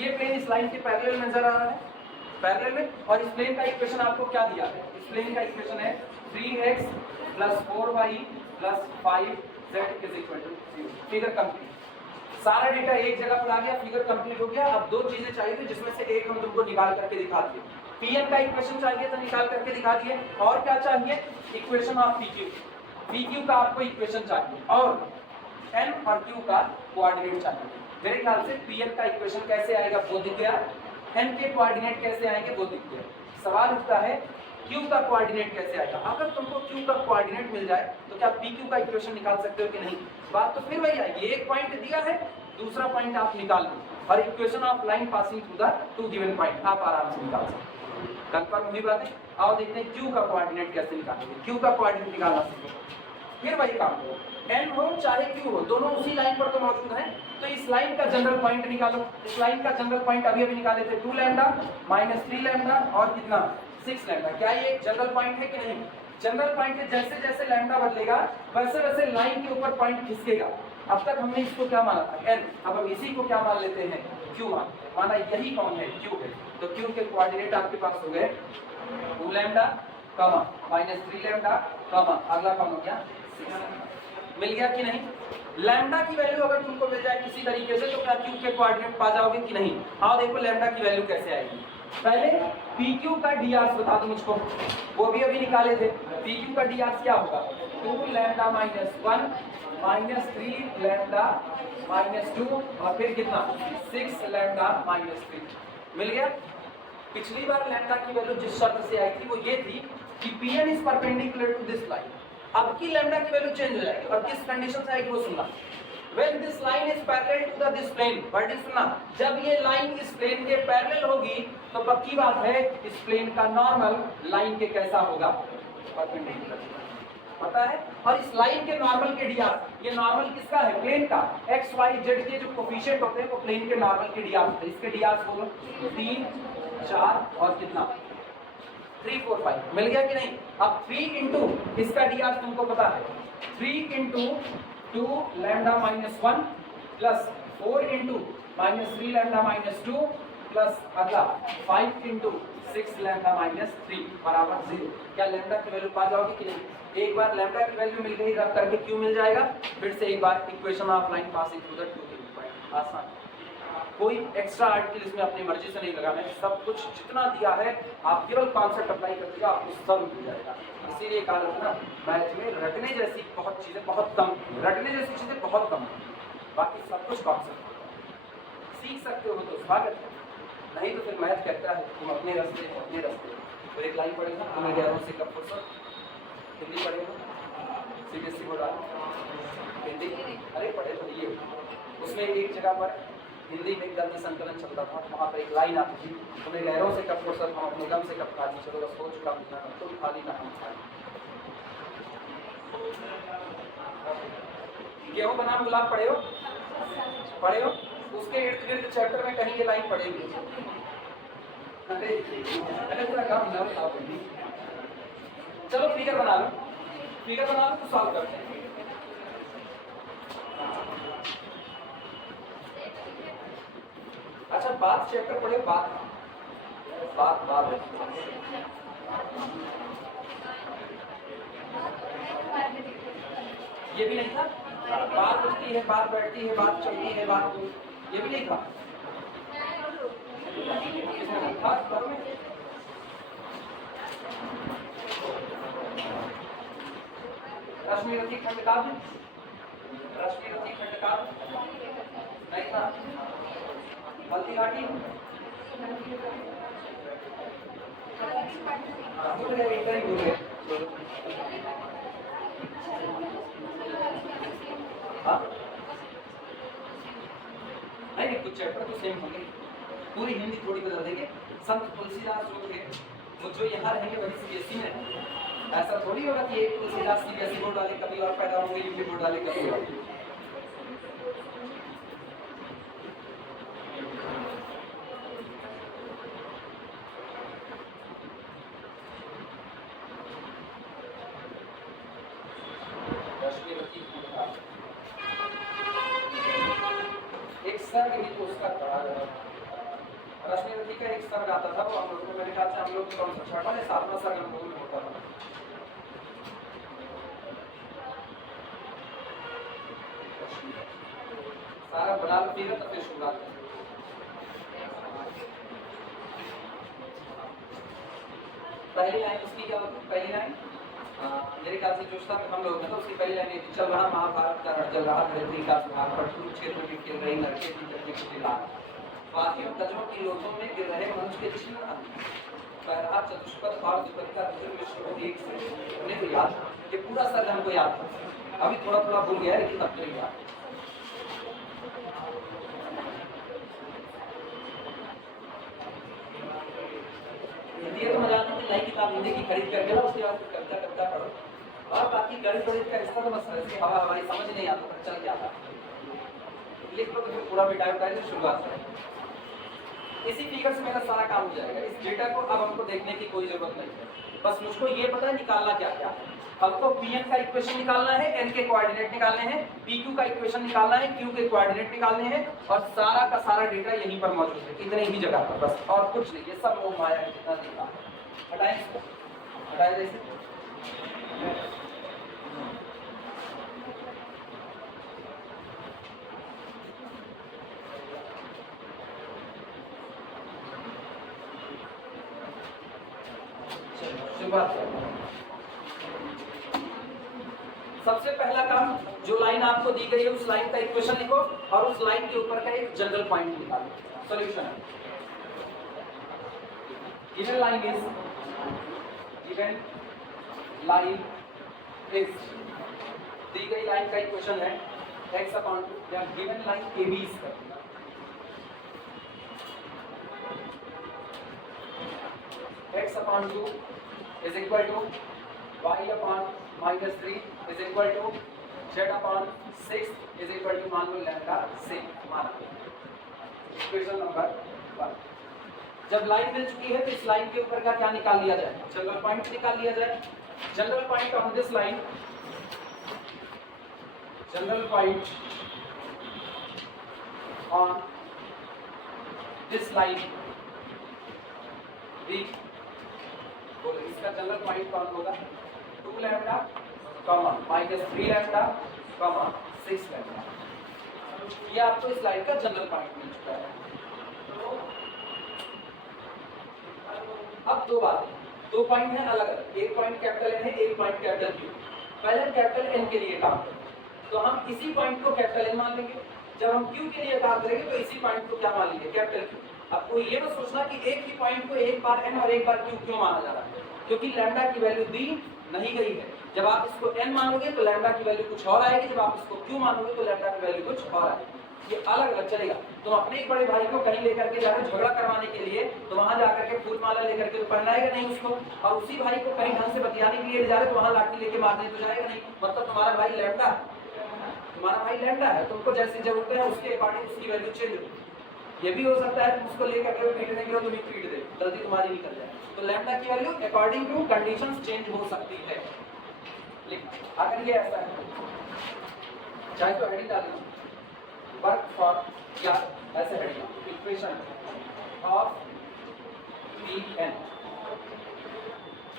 ये प्लेन इस लाइन के पैरेलल नजर आ रहा है, पैरेलल में। और इस प्लेन का इक्वेशन आपको क्या दिया है? इस प्लेन का इक्वेशन है 3x + 4y + 5z = 0। Figure complete, सारा डेटा एक जगह पर आ गया, फिगर कंप्लीट हो गया। अब दो चीजें चाहिए थी जिसमें से एक हम तुमको निकाल करके दिखा दिए। Pn का इक्वेशन चाहिए तो निकाल करके दिखा दिए, और क्या चाहिए? इक्वेशन ऑफ PQ, PQ का आपको इक्वेशन चाहिए, और N और Q का कोऑर्डिनेट चाहिए। मेरे ख्याल से Pn का इक्वेशन कैसे आएगा वो दिख गया, N के कोऑर्डिनेट कैसे आएंगे वो दिख गया। सवाल उठता है Q का कोऑर्डिनेट कैसे आएगा? अगर तुमको Q का कोऑर्डिनेट मिल जाए तो क्या PQ का इक्वेशन निकाल सकते हो कि नहीं? बात तो फिर वही आएगी, एक पॉइंट दिया है, दूसरा पॉइंट आप निकाल लो, और equation of line passing through the 2 given point आप आराम से निकाल सकते हो। कंफर्म हुई बातें? आओ देखते हैं Q का कोऑर्डिनेट कैसे निकालेंगे। Q का कोऑर्डिनेट निकालना सीखो, फिर वही काम करो, N हो चाहे Q हो, दोनों उसी लाइन पर तो मौजूद हैं। तो इस लाइन का जनरल पॉइंट निकालो। इस लाइन का जनरल पॉइंट अभी निकाले थे 2 लैम्डा -3 लैम्डा और कितना 6 लैम्डा। क्या ये एक जनरल पॉइंट है कि नहीं? जनरल पॉइंट है, जैसे जैसे लैम्डा बदलेगा वैसे वैसे लाइन के ऊपर पॉइंट खिसकेगा। अब तक हमने इसको क्या माना था? N, अब हम इसी को क्या मान लेते हैं? Q माना, यही कौन है? Q है। तो Q के कोऑर्डिनेट आपके पास हो गए 2 लैम्डा कॉमा -3 लैम्डा कॉमा अगला कॉमा हो गया 6। मिल गया कि नहीं? लैम्डा की वैल्यू अगर तुमको मिल जाए किसी तरीके से तो क्या क्यू के कोऑर्डिनेट पा जाओगे कि नहीं? हाँ देखो लैम्डा की वैल्यू कैसे आएगी। पहले PQ का dr बता दो मुझको, वो भी अभी निकाले थे। PQ का dr क्या होगा? 2 लैम्डा -1 -3 लैम्डा -2 और फिर कितना 6 लैम्डा -3। मिल गया? पिछली बार लैम्डा की वैल्यू जिस शर्त से आई थी वो ये थी कि Pn is perpendicular to this line. अब की लैम्डा की वैल्यू चेंज हो जाएगी और किस कंडीशन से आएगी वो सुनना। When this line is parallel to the this plane, but सुनना, जब ये लाइन इस प्लेन के पैरेलल होगी तो पक्की बात है इस प्लेन का नॉर्मल लाइन के कैसा होगा? परपेंडिकुलर। पता है? और इस लाइन के नॉर्मल के dr, ये नॉर्मल किसका है? प्लेन का। x y z के जो कोफिशिएंट होते हैं वो प्लेन के नॉर्मल के dr होते हैं। इसके dr बोलो 3 4 और कितना 3 4 5। मिल गया कि नहीं? अब 3 इंटू इसका dr तुमको पता है 3 into 2 lambda -1 plus 4 into -3 lambda -2 plus अगला 5 इंटू 6 लैम्डा -3 बराबर 0। क्या लैम्डा की वैल्यू पा जाओगे कि नहीं? एक बार लैम्डा की वैल्यू मिल गई रब करके क्यू मिल जाएगा। फिर से एक बार equation of line passing through the 2 point. आसान, कोई एक्स्ट्रा आर्टिकल इसमें अपनी मर्जी से नहीं लगाना है। सब कुछ जितना दिया है आप केवल कॉन्सेप्ट अप्लाई कर दीजिए, आपको सब मिल जाएगा। इसीलिए कहा जाता है ना मैथ में रटने जैसी बहुत चीजें बहुत कम, रटने जैसी चीजें बहुत कम, बाकी सब कुछ कॉन्सेप्ट सीख सकते हो तो स्वागत है, नहीं तो फिर मैथ कहता है तुम अपने रास्ते। तो एक लाइन पढ़ेगा तुम्हें 11 से कब फुर्सत, हिंदी पढ़ेगा CBSE बोर्ड हिंदी, अरे पढ़े तो ये उसमें एक जगह पर हिंदी में गद्य संकलन चलता था, वहाँ पर एक लाइन आती थी तुम्हें गैरों से कब फुर्सत, हम अपने गम से कब खाली, चलो बस हो चुका मिलना तुम खाली ना हम खाली। गेहूं बनाम गुलाब पढ़े हो? उसके इर्द गिर्द चैप्टर में कहीं ये लाइन पढ़ेगी। अरे पूरा काम ना बताओ। चलो फिगर बना लो तो सॉल्व करते हैं। अच्छा बात चैप्टर पढ़े, बात ये भी नहीं था? बात उठती है, बात बैठती है, बात चलती है, बात ये भी नहीं था? रश्मि रथी खंडकाव्य नहीं था? हल्दी घाटी नहीं, कुछ चैप्टर तो सेम होंगे, पूरी हिंदी थोड़ी बदल देंगे। संत तुलसीदास जो थे जो यहाँ रहेंगे वही CBSE में, ऐसा थोड़ी होगा कि एक तुलसीदास CBSE बोर्ड वाले कभी और पैदा होंगे, UP बोर्ड वाले कभी और। एक सर्ग भी तो उसका रश्मि का एक सर्ग आता था, वो हम लोग को मेरे ख्याल से हम लोग कौन सा 6वां या 7वां सर्ग हम लोगों में होता था। सारा बना लो फिर तब शुरुआत करें। पहली लाइन उसकी क्या होती? पहली लाइन मेरे ख्याल से जो सब हम लोग मतलब उसकी पहली लाइन ये थी, चल रहा महाभारत का रण, चल रहा धरती का सुहाग, पर कुरुक्षेत्र में खेल रही लड़के की जगह की लाल, बाकियों गजों की लोथों में गिर रहे मनुष्य के छिन्न, पैरा चतुष्पद और द्विपद का विश्व एक से उन्हें तो याद, ये पूरा सर्ग हमको याद था, अभी थोड़ा थोड़ा भूल गया लेकिन अब तो याद। ये तो मजा आता है कि नई किताब हिंदी की खरीद करके ना उसके बाद कविता पढ़ो, और बाकी गणित गणित का हिस्सा तो बस हवा हवाई समझ नहीं आता तो चल क्या आता लिख लो तो पूरा बिटाया उठाए शुरुआत से। इसी फिगर से मेरा सारा काम हो जाएगा। इस डेटा को अब हमको देखने की कोई जरूरत नहीं है, बस मुझको ये पता है निकालना क्या क्या है। हमको Pn का इक्वेशन निकालना है, N के कोऑर्डिनेट निकालने हैं, PQ का इक्वेशन निकालना है, Q के कोऑर्डिनेट निकालने हैं, और सारा का सारा डेटा यहीं पर मौजूद है, इतने ही जगह पर बस, और कुछ नहीं। ये सब मोह माया है जितना देखा हटाएं इसको। हटाया जैसे शुरुआत करें। सबसे पहला काम, जो लाइन आपको दी गई है उस लाइन का इक्वेशन लिखो और उस लाइन के ऊपर का एक जनरल पॉइंट निकालो। सॉल्यूशन गिवन लाइन इज दी गई लाइन का इक्वेशन है x अपॉन या given line AB is x upon 2 is equal to y upon -3 is equal to z upon 6 is equal to मान लो लैम्डा से माना। Equation number 1। जब लाइन मिल चुकी है तो इस लाइन के ऊपर का क्या निकाल लिया जाए? जनरल पॉइंट निकाल लिया जाए। General point on this line, general point on this line be, बोलो इसका जनरल पॉइंट कौन होगा? 2 लैम्डा -3 लैम्डा 6 लैम्डा। ये आपको इस लाइन का जनरल पॉइंट मिल चुका है। अब दो बातें, दो पॉइंट हैं अलग अलग, एक पॉइंट कैपिटल एन है, एक पॉइंट कैपिटल क्यू। पहले हम कैपिटल एन के लिए काम करें तो हम इसी पॉइंट को कैपिटल एन मान लेंगे। जब हम क्यू के लिए काम करेंगे तो इसी पॉइंट को क्या मान लेंगे? Capital Q. अब कोई ये मत सोचना कि एक ही पॉइंट को एक बार एन और एक बार क्यू क्यों माना जा रहा है, क्योंकि लैम्डा की वैल्यू दी नहीं गई है। जब आप इसको एन मानोगे तो लैम्डा की वैल्यू कुछ और आएगी, जब आप इसको क्यू मानोगे तो लैम्डा की वैल्यू कुछ और आएगी। ये अलग अलग चलेगा। तुम अपने एक बड़े भाई को कहीं लेकर के जा रहे हो झगड़ा करवाने के लिए, तो वहां जाकर के फूल माला लेकर के तो पहनाएगा नहीं उसको, और उसी भाई को कहीं ढंग से बतियाने के लिए ले जा रहे हो तो वहां लाठी लेके मारने तो जाएगा नहीं। मतलब तुम्हारा भाई लैम्डा है, तुम्हारा भाई लैम्डा है, तुमको जैसी जरूरत है उसके अकॉर्डिंग उसकी वैल्यू चेंज होगी। ये भी हो सकता है तुम उसको लेकर के पीटने के लिए तुम्हें पीट दे, गलती तुम्हारी निकल जाए। तो लैम्डा की value according to conditions change हो सकती है। अगर ये ऐसा है, चाहे तो हेडिंग डालना वर्क फॉर, या ऐसे heading equation of P N,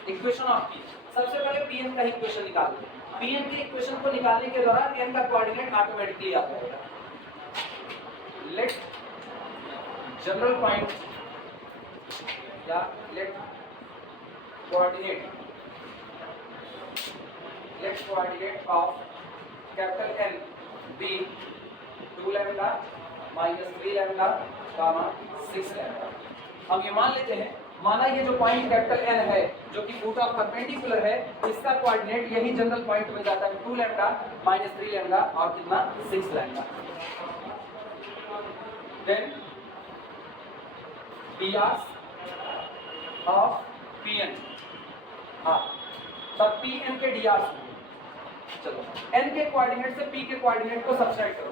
equation of P. सबसे पहले पी एन का इक्वेशन निकाल दो। पी एन के इक्वेशन को निकालने के दौरान एन का कोऑर्डिनेट ऑटोमेटिकली आ जाएगा। लेट जनरल पॉइंट या let coordinate of capital N be 2 lambda -3 lambda 6 lambda. हम ये मान लेते हैं, माना ये जो पॉइंट कैपिटल एन है जो कि फुट ऑफ परपेंडिकुलर है, इसका कोऑर्डिनेट यही जनरल पॉइंट मिल जाता है 2 लैम्डा -3 लैम्डा और कितना 6 lambda. Then dr of pn, हाँ तब pn के dr, चलो n के कोऑर्डिनेट से p के कोऑर्डिनेट को सब्सट्रैक्ट करो।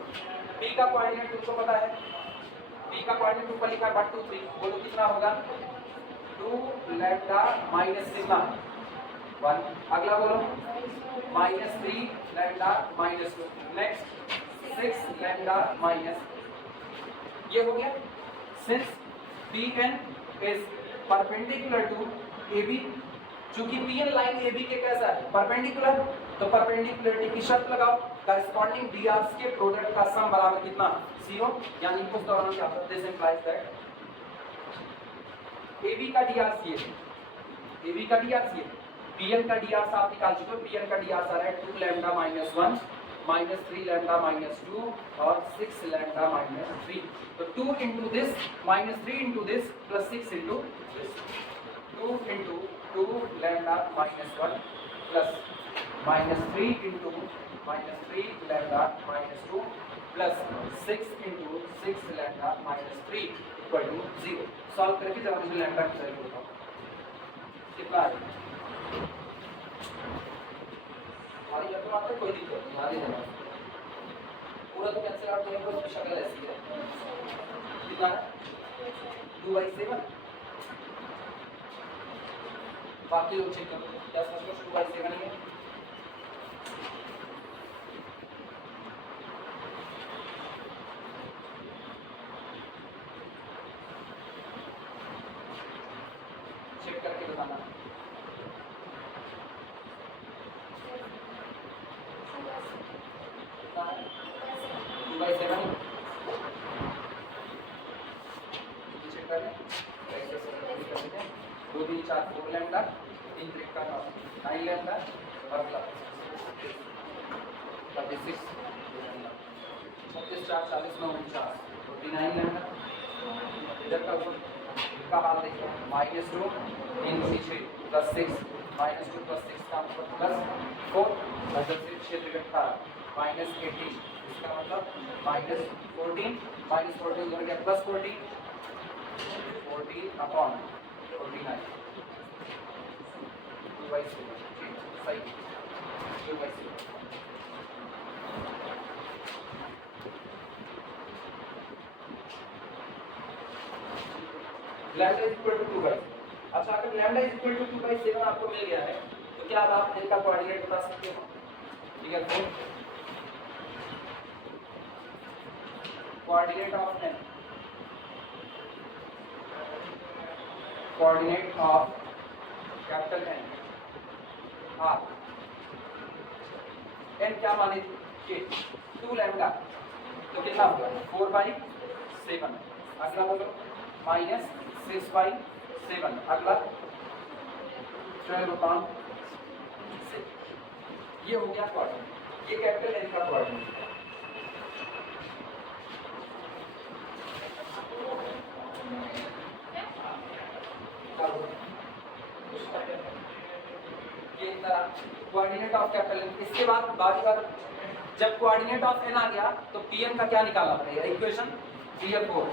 p का कोऑर्डिनेट तुमको पता है, p का कोऑर्डिनेट ऊपर लिखा है 123, बोलो कितना होगा? 2 लैम्डा माइनस कितना 1, अगला बोलो -3 लैम्डा -2, नेक्स्ट 6 लैम्डा माइनस, ये हो गया। Since pn is perpendicular to ab, चूंकि pn लाइन ab के कैसा है? परपेंडिकुलर, तो परपेंडिकुलरिटी की शर्त लगाओ। करस्पॉन्डिंग drs के प्रोडक्ट का सम बराबर कितना? 0, यानी उस दौरान क्या होता है? दिस इंप्लाइज दैट ab का drs ये, ab का drs ये, pn का drs आप निकाल चुके हो। pn का drs आ रहा है 2 लैम्डा -1 -3 लैम्डा -2 और 6 लैम्डा -3। तो 2 into this -3 into this plus 6 into this, 2 into 2 lambda -1 plus -3 into -3 lambda -2 plus 6 into 6 lambda -3 equal to 0। Solve करके जब मुझे लैम्डा की वैल्यू बताओ कितना आएगा? हमारी जब बात है कोई दिक्कत नहीं, आगे जाना पूरा तो कैंसिल आउट होने पर शक्ल ऐसी है। कितना है? 2/7। बाकी लोग चेक करो क्या सच 2/7 है? चेक करके बताना। चेक कर लें, 2 3 4 4 लैम्डा, 3 3 का 9 लैम्डा और प्लस 36 36 4 40 9 49 49 लैम्डा। इधर का हाल देखिए, -2 3 6 प्लस 6 -2 प्लस 6 का मतलब प्लस 4 और जब से क्षेत्र घटता -18 इसका मतलब -14 हो गया प्लस 14 अपॉन 49 2/7 सही 2/7 लैम्डा इज इक्वल टू 2/7। अच्छा, अगर लैम्डा इज इक्वल टू 2/7 आपको मिल गया है तो क्या आप इनका कोऑर्डिनेट बता सकते हो? ठीक है, तो coordinate of n, coordinate of capital N r n क्या माने थे 2 लैम्डा, तो कितना होगा 4/7। अगला बोलो -6/7, अगला 12/6। ये हो गया कोऑर्डिनेट, ये कैपिटल N का कोऑर्डिनेट। ये कोऑर्डिनेट ऑफ कैपिटल N। इसके बाद जब कोऑर्डिनेट ऑफ n आ गया तो Pn का क्या निकालना पड़ेगा? Equation Pn4,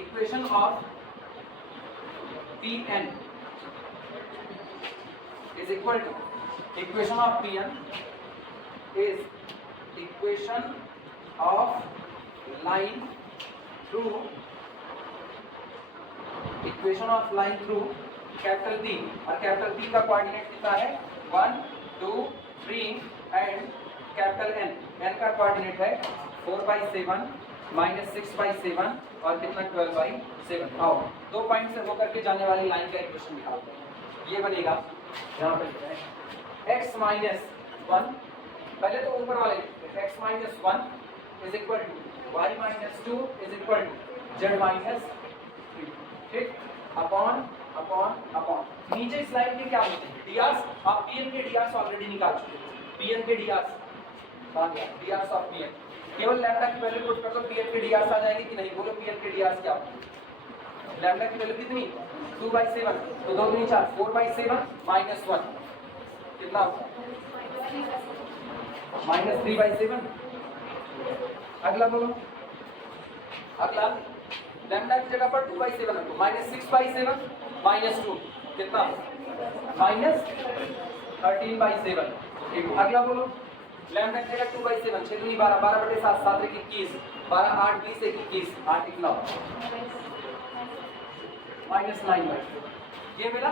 equation of Pn is equal to equation of Pn is equation of line through, equation of line through capital P, और कैपिटल P का कोऑर्डिनेट कितना है 1 2 3 एंड कैपिटल N का कोऑर्डिनेट है 4/7 -6/7 और कितना 12/7। आओ 2 पॉइंट से होकर के जाने वाली लाइन का इक्वेशन निकालते हैं। ये बनेगा यहाँ पे x - 1, पहले तो ऊपर वाले x - 1 is equal to y - 2 is equal to z - 3, ठीक, अपॉन नीचे इस लाइन के क्या होते हैं drs। आप Pn के drs ऑलरेडी निकाल चुके हैं, Pn के drs drs ऑफ Pn, केवल लैम्डा की वैल्यू पुट कर दो, Pn के drs आ जाएंगे कि नहीं? बोलो Pn के drs क्या होंगे? लैम्डा की वैल्यू कितनी 2/7, तो 2 3 4 4/7 -1 कितना होगा -3/7। अगला बोलो, अगला लैम्डा की जगह पर 2/7 है तो -6/7 -2 कितना -13/7। अगला बोलो लैम्डा की जगह 2/7 6 दूनी 12 12/7 7 1 21 12 8 20 21 8 1 9 -9/7। ये मिला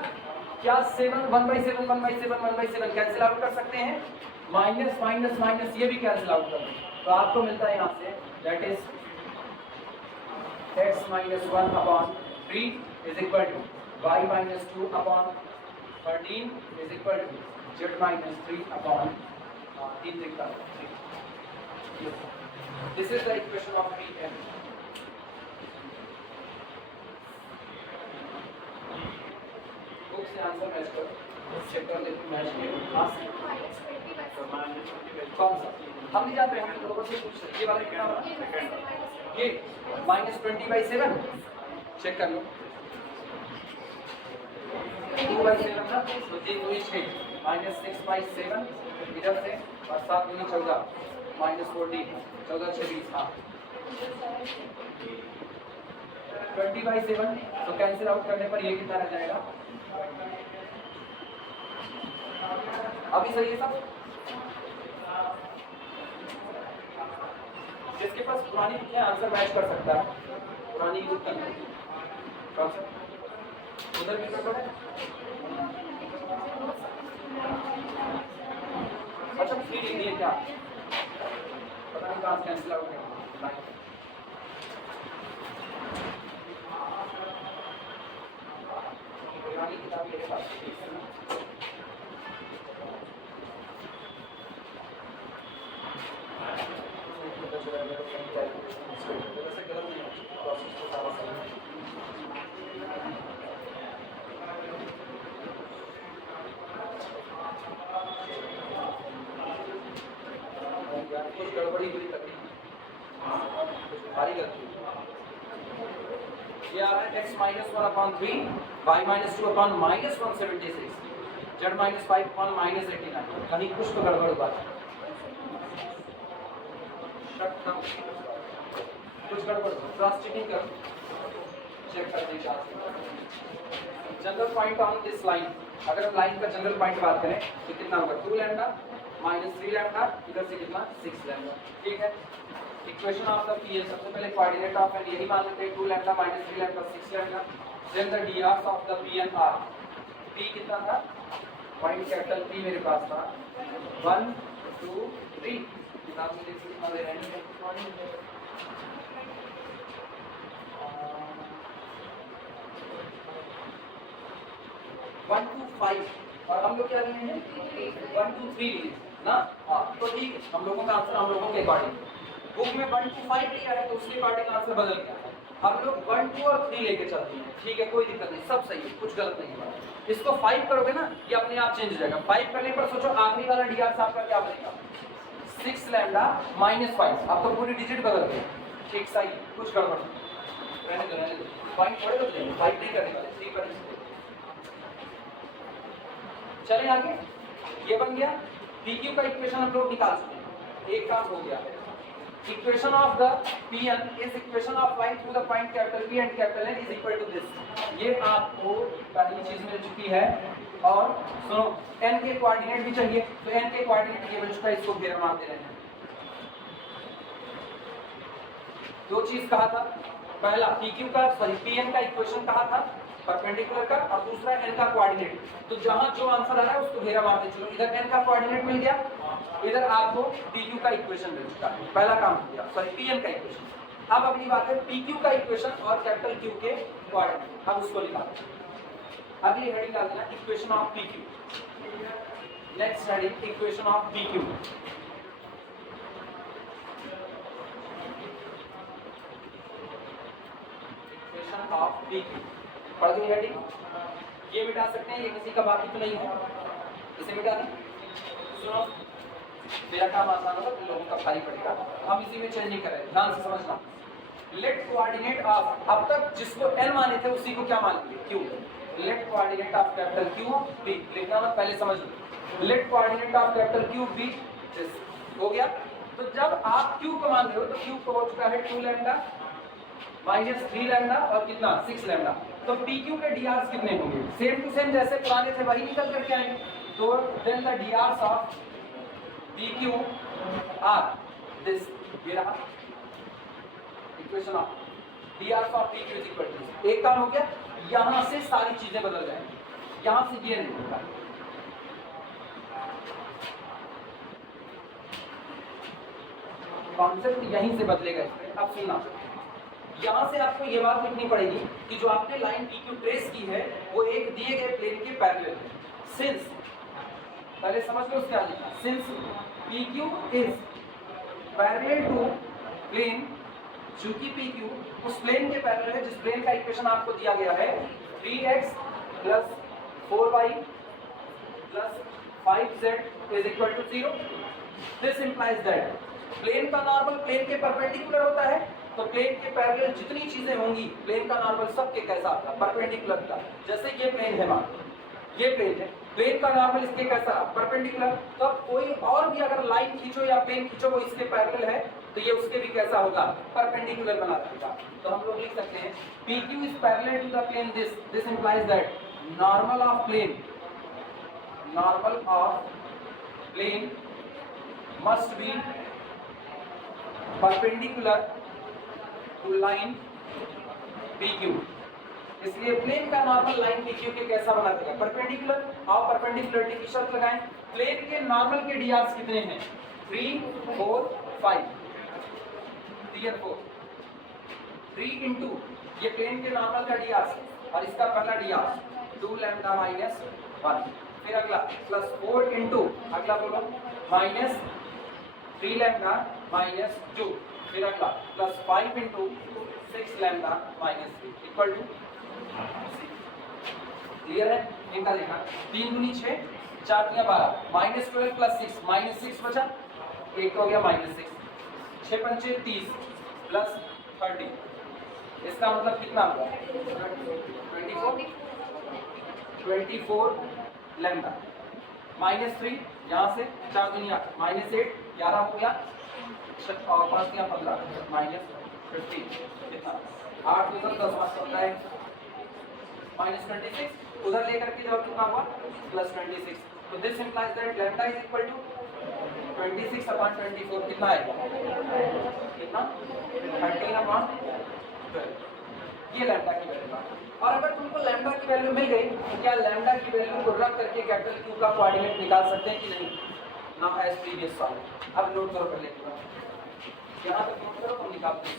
क्या 7 1/7 1/7 1/7 कैंसिल आउट कर सकते हैं, माइनस माइनस माइनस ये भी कैंसिल आउट कर, तो आपको मिलता है यहाँ से that is x - 1/3 is equal to y - 2/13 is equal to z - 3/3। This is the equation of Pn। Book से आंसर मैच करो, चेक कर लेते हैं मैच के पास कौन सा हम नहीं जानते, हम लोगों से पूछ सकते। ये वाला कितना होगा, ये -20/7 चेक कर लो, 2/7 था तो 3 दूनी 6 -6/7 इधर से और 7 दूनी 14 -14 14 6 20 हाँ 20/7 तो कैंसिल आउट करने पर ये कितना रह जाएगा? अभी सही है सब? जिसके पास पुरानी बुक है आंसर मैच कर सकता है, पुरानी बुक करना कौन सा उधर भी कर है। अच्छा 3 लिख दिए क्या, पता नहीं कहाँ कैंसिल आउट है। पुरानी किताब मेरे पास ये आ रहा है x minus 1/3 y minus 2/- minus 176 z minus 5/- minus 89। कहीं कुछ तो गड़बड़ हुआ है, कुछ गड़बड़ क्रॉस चेकिंग कर चेक कर दीजिए। General point on this line, अगर हम लाइन का जनरल पॉइंट बात करें तो कितना होगा 2 लैम्डा माइनस 3 लैम्डा, इधर से कितना 6 लैम्डा। ठीक है, equation of the P N, सबसे पहले कोऑर्डिनेट ऑफ एन यही मान लेते हैं 2 lambda minus 3 lambda 6 lambda. Then the DR of the P N are, P कितना था, पॉइंट कैपिटल पी मेरे पास था 1 2 3, किताब में देख कितना दे रहे हैं 1 2 5, और हम लोग क्या ले हैं 1 2 3 लिए ना। हाँ तो ठीक है, हम लोगों का आंसर हम लोगों के अकॉर्डिंग, बुक में 1 2 5 लिया है तो उसके अकॉर्डिंग आंसर बदल गया। हम लोग 1 2 और 3 लेके चलते हैं, ठीक है, कोई दिक्कत नहीं, सब सही है, कुछ गलत नहीं है। इसको 5 करोगे ना ये अपने आप चेंज हो जाएगा। 5 करने पर सोचो आखिरी वाला डीआर साहब का क्या बनेगा 6 लैम्डा माइनस 5, अब तो पूरी डिजिट बदल गई। ठीक सही, कुछ गड़बड़ रहने दो, पॉइंट थोड़े बदले, 5 नहीं करने वाले, 3 पर। चलें आगे, ये बन गया PQ का इक्वेशन हम लोग निकाल चुके हैं, एक काम हो गया। Equation of the Pn is equation of line through the point capital P and capital N is equal to this. ये आपको पहली चीज मिल चुकी है। और सुनो, n के कोऑर्डिनेट भी चाहिए, तो n के कोऑर्डिनेट ये बन चुका है, इसको घेरा मार दे रहे हैं। दो चीज कहा था, पहला PQ का सॉरी Pn का इक्वेशन कहा था परपेंडिकुलर का, और दूसरा n का कोऑर्डिनेट। तो जहां जो आंसर आ रहा है उसको घेरा मारते चलो, इधर n का कोऑर्डिनेट मिल गया, इधर आपको PQ का इक्वेशन मिल चुका है, पहला काम हो गया, सॉरी Pn का इक्वेशन। अब अगली बात है PQ का इक्वेशन और कैपिटल Q के कोऑर्डिनेट, अब उसको निकालते हैं। अगली हेडिंग डाल देना equation of PQ, next heading equation of PQ। Equation of PQ पढ़ गई हेडिंग, ये मिटा सकते हैं, ये किसी का बाकी तो नहीं है, इसे मिटा दें। सुनो, मेरा काम आसान होगा, तुम लोगों का भारी पड़ेगा, हम इसी में चेंज नहीं करें, ध्यान से समझना। लेट कोऑर्डिनेट ऑफ, अब तक जिसको n माने थे उसी को क्या मान लिए q। Let coordinate of capital Q p, लिखना मत, पहले समझ लो। Let coordinate of capital Q p हो गया। तो जब आप q को मान रहे हो तो q को हो चुका है 2 लैम्डा माइनस 3 लैम्डा और कितना 6 लैम्डा। तो PQ के डीआर कितने होंगे, सेम टू सेम जैसे पुराने थे वही निकल करके आएंगे। तो then the DR of PQ are this, ये रहा equation of DR of PQ is equal to, एक काम हो गया, यहां से सारी चीजें बदल जाएंगी, यहां से ये नहीं होगा। कॉन्सेप्ट यहीं से बदलेगा इसमें। अब सुनना, यहां से आपको ये बात लिखनी पड़ेगी कि जो आपने लाइन PQ ट्रेस की है वो एक दिए गए प्लेन के पैरेलल है। सिंस, पहले समझ लो क्या लिखा, since PQ is parallel to plane, चूंकि PQ उस प्लेन के पैरेलल है जिस प्लेन का इक्वेशन आपको दिया गया है 3x plus 4y plus 5z is equal to 0। This implies that plane का नॉर्मल प्लेन के परपेंडिकुलर होता है, तो प्लेन के पैरेलल जितनी चीजें होंगी प्लेन का नॉर्मल सबके कैसा आता है परपेंडिकुलर का। जैसे ये प्लेन है, मान ये प्लेन है, प्लेन का नॉर्मल इसके कैसा परपेंडिकुलर। तो कोई और भी अगर लाइन खींचो या प्लेन खींचो वो इसके पैरेलल है तो ये उसके भी कैसा होगा परपेंडिकुलर बना देगा। तो हम लोग लिख सकते हैं PQ is parallel to the plane this, this implies that normal of plane, normal of plane must be perpendicular to line PQ। इसलिए प्लेन का नॉर्मल लाइन PQ के कैसा बना देगा परपेंडिकुलर। और परपेंडिकुलरिटी की शर्त लगाएं, प्लेन के नॉर्मल के डीआर्स कितने हैं 3 4 5, 3 और 4, 3 इंटू ये प्लेन के नॉर्मल का डीआर और इसका पहला डीआर 2 लैम्डा माइनस 1, फिर अगला प्लस 4 इंटू अगला बोलो माइनस 3 लैम्डा माइनस 2, फिर अगला plus 5 into 6 lambda minus 3 equal to. Clear है? इनका देखना 3 दूनी 6, 4 तिया 12, माइनस 12 प्लस 6 माइनस 6 बचा, एक हो गया माइनस 6, 6 पंचे 30 प्लस 30 इसका मतलब कितना हुआ 24 लैम्डा -3 यहाँ से 4 दुनिया -8 11 हो गया और 5 या 15 -15 कितना 8 2 10 5 होता है -26 उधर लेकर के जब कितना हुआ +26 तो this implies that lambda is equal to 26/24 कितना आएगा कितना 13/12 ये लैम्डा की वैल्यू है। और अगर तुमको लैम्डा की वैल्यू मिल गई तो क्या लैम्डा की वैल्यू को रख करके कैपिटल क्यू का कोऑर्डिनेट निकाल सकते हैं कि नहीं ना एज प्रीवियस सॉल्व अब नोट करो पहले यहाँ तक नोट करो हम निकालते हैं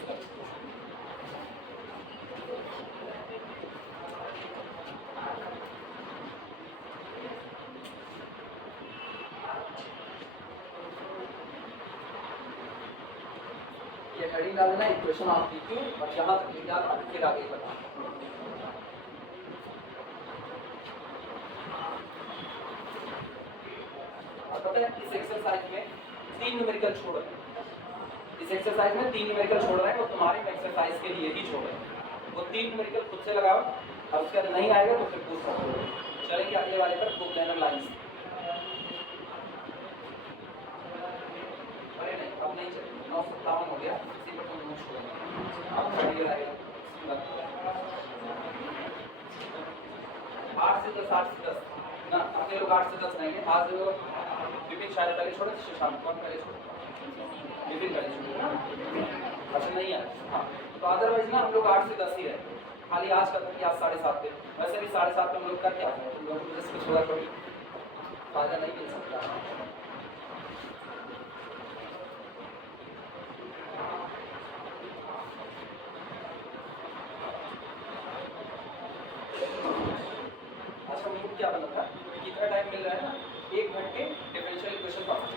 ये हेडिंग डाल देना इक्वेशन ऑफ पी क्यू और यहाँ तक लिख डाल फिर आगे बढ़ना और पता है इस एक्सरसाइज में 3 न्यूमेरिकल छोड़ रहे हैं इस एक्सरसाइज में 3 न्यूमेरिकल छोड़ रहे हैं वो तुम्हारे एक्सरसाइज के लिए ही छोड़ रहे हैं वो 3 न्यूमेरिकल खुद से लगाओ और उसके बाद नहीं आएगा तो फिर पूछ सकते हो चलेंगे अगले वाले पर बुक प्लानर लाइंस अरे नहीं अब नहीं चलेगा 957 हो गया इसी पर तुम नोट छोड़ेंगे अब बढ़िया आएगा 8 से 10 8 से 10 ना अपने लोग 8 से 10 रहेंगे आज विपिन शायद पहले छोड़े शाम कौन पहले छोड़े विपिन पहले छोड़े अच्छा नहीं है हाँ तो अदरवाइज ना हम लोग 8 से 10 ही रहे खाली आज का कि आज 7:30 पे वैसे भी 7:30 पे हम लोग करके आते हैं तुम लोग जिसको थोड़ा कोई फायदा नहीं मिल सकता अच्छा मूड क्या बना था कितना टाइम मिल रहा है ना 1 घंटे डिफरेंशियल इक्वेशन पढ़ना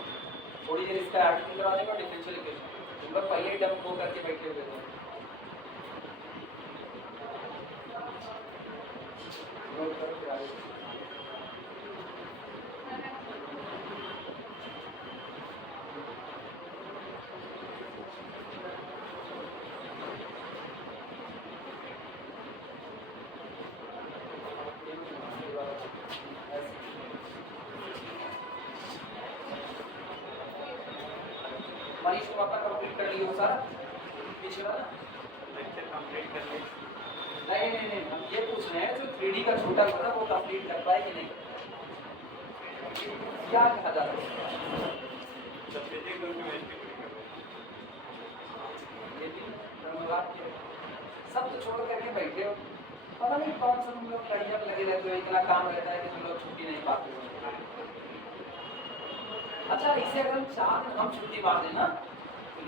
थोड़ी देर इसका आर्टिकल करा देगा डिफरेंशियल इक्वेशन तुम लोग पहले ही डम को करके बैठे हुए थे मनीष तुम अपना कंप्लीट कर लियो सारा पीछे वाला नहीं हम ये पूछ रहे हैं जो 3D का छोटा होता है वो कंप्लीट कर पाए कि नहीं क्या कहा जाता है सब तो छोड़ करके बैठे हो पता नहीं कौन सा तुम लोग कहीं पर लगे रहते हो इतना काम रहता है कि तुम लोग छुट्टी नहीं पाते हो अच्छा इसे अगर हम 4 दिन हम छुट्टी मार देना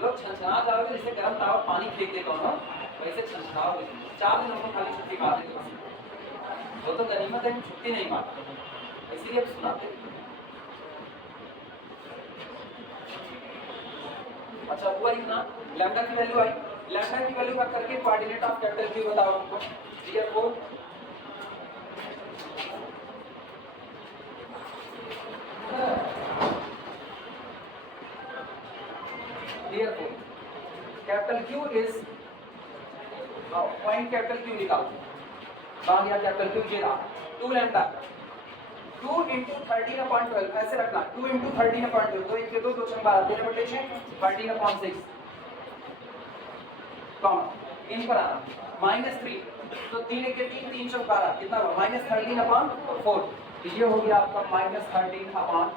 लोग छनछना जाओगे जैसे गर्म तावा पानी फेंक देगा ना वैसे छनछनाओगे 4 दिन हम खाली छुट्टी मार देते वो तो गनीमत है हम छुट्टी नहीं मारते इसीलिए अब सुनाते अच्छा हुआ इतना लैम्डा की वैल्यू आई लैम्डा की वैल्यू का करके कोऑर्डिनेट ऑफ कैपिटल क्यू बताओ हमको क्लियर को clear capital Q is point capital Q निकालो कहाँ गया कैपिटल क्यू ये रहा 2 लैम्डा 2 into 13/12 ऐसे रखना 2 into 13/12 तो एक के दो 2 चंग 12 3/6 13/6 कॉमा इन पर आना -3 तो 3 एक के 3 3 चंग 12 कितना हुआ -13/4 तो ये हो गया आपका -13/4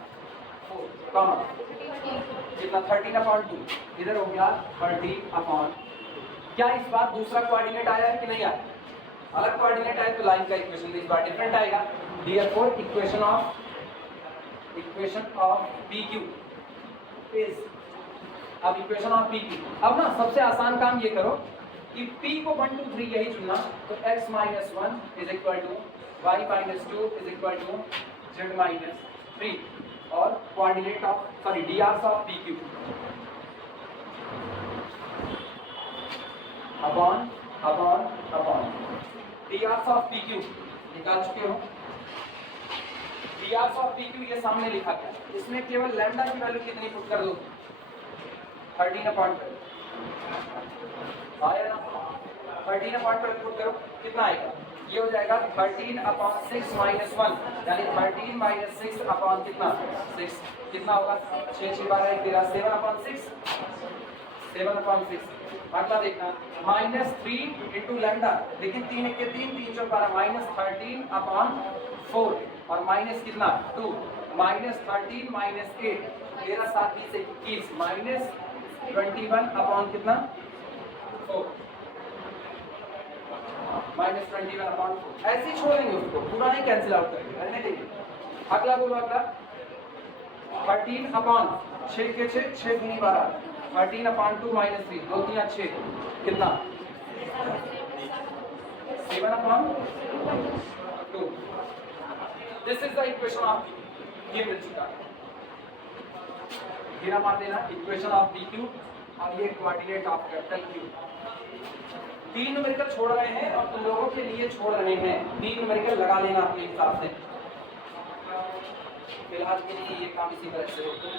कॉमा कितना 13/2 इधर हो गया 13/। क्या इस बार दूसरा कोऑर्डिनेट आया है कि नहीं आया अलग कोऑर्डिनेट आया तो लाइन का इक्वेशन इस बार डिफरेंट आएगा therefore equation of PQ is अब इक्वेशन ऑफ PQ अब ना सबसे आसान काम ये करो कि P को 1 2 3 यही चुनना तो x - 1 = y - 2 = z - 3 और coordinate of drs of PQ upon drs of PQ निकाल चुके हो drs ऑफ PQ ये सामने लिखा गया इसमें केवल लैम्डा की वैल्यू कितनी पुट कर दो 13/12 आया ना 13/12 पुट करो, कितना आएगा? ये हो जाएगा 13/6 - 1, यानी 13 - 6 कितना 6, कितना होगा? 6 6 12 1 13, 7/6, 7/6। अगला देखना -3 × लैम्डा, देखिए 3 1 3 3 4 12 -13/4 और माइनस कितना 2, -13 - 8 13 7 20 21 -21/ कितना 4, -21/4। ऐसे ही छोड़ेंगे उसको, पूरा नहीं कैंसिल आउट करेंगे, रहने देंगे। अगला बोलो, अगला 13/6 के 6 6 × 12 13/2 - 3 2 3 6 कितना 7/2। This is the equation of ये मिल चुका है, घेरा मार देना इक्वेशन ऑफ d क्यूब और ये coordinate of capital Q. 3 numerical छोड़ रहे हैं और तुम लोगों के लिए छोड़ रहे हैं, 3 न्यूमेरिकल लगा लेना अपने हिसाब से। फिलहाल के लिए ये काम इसी तरह से होता है।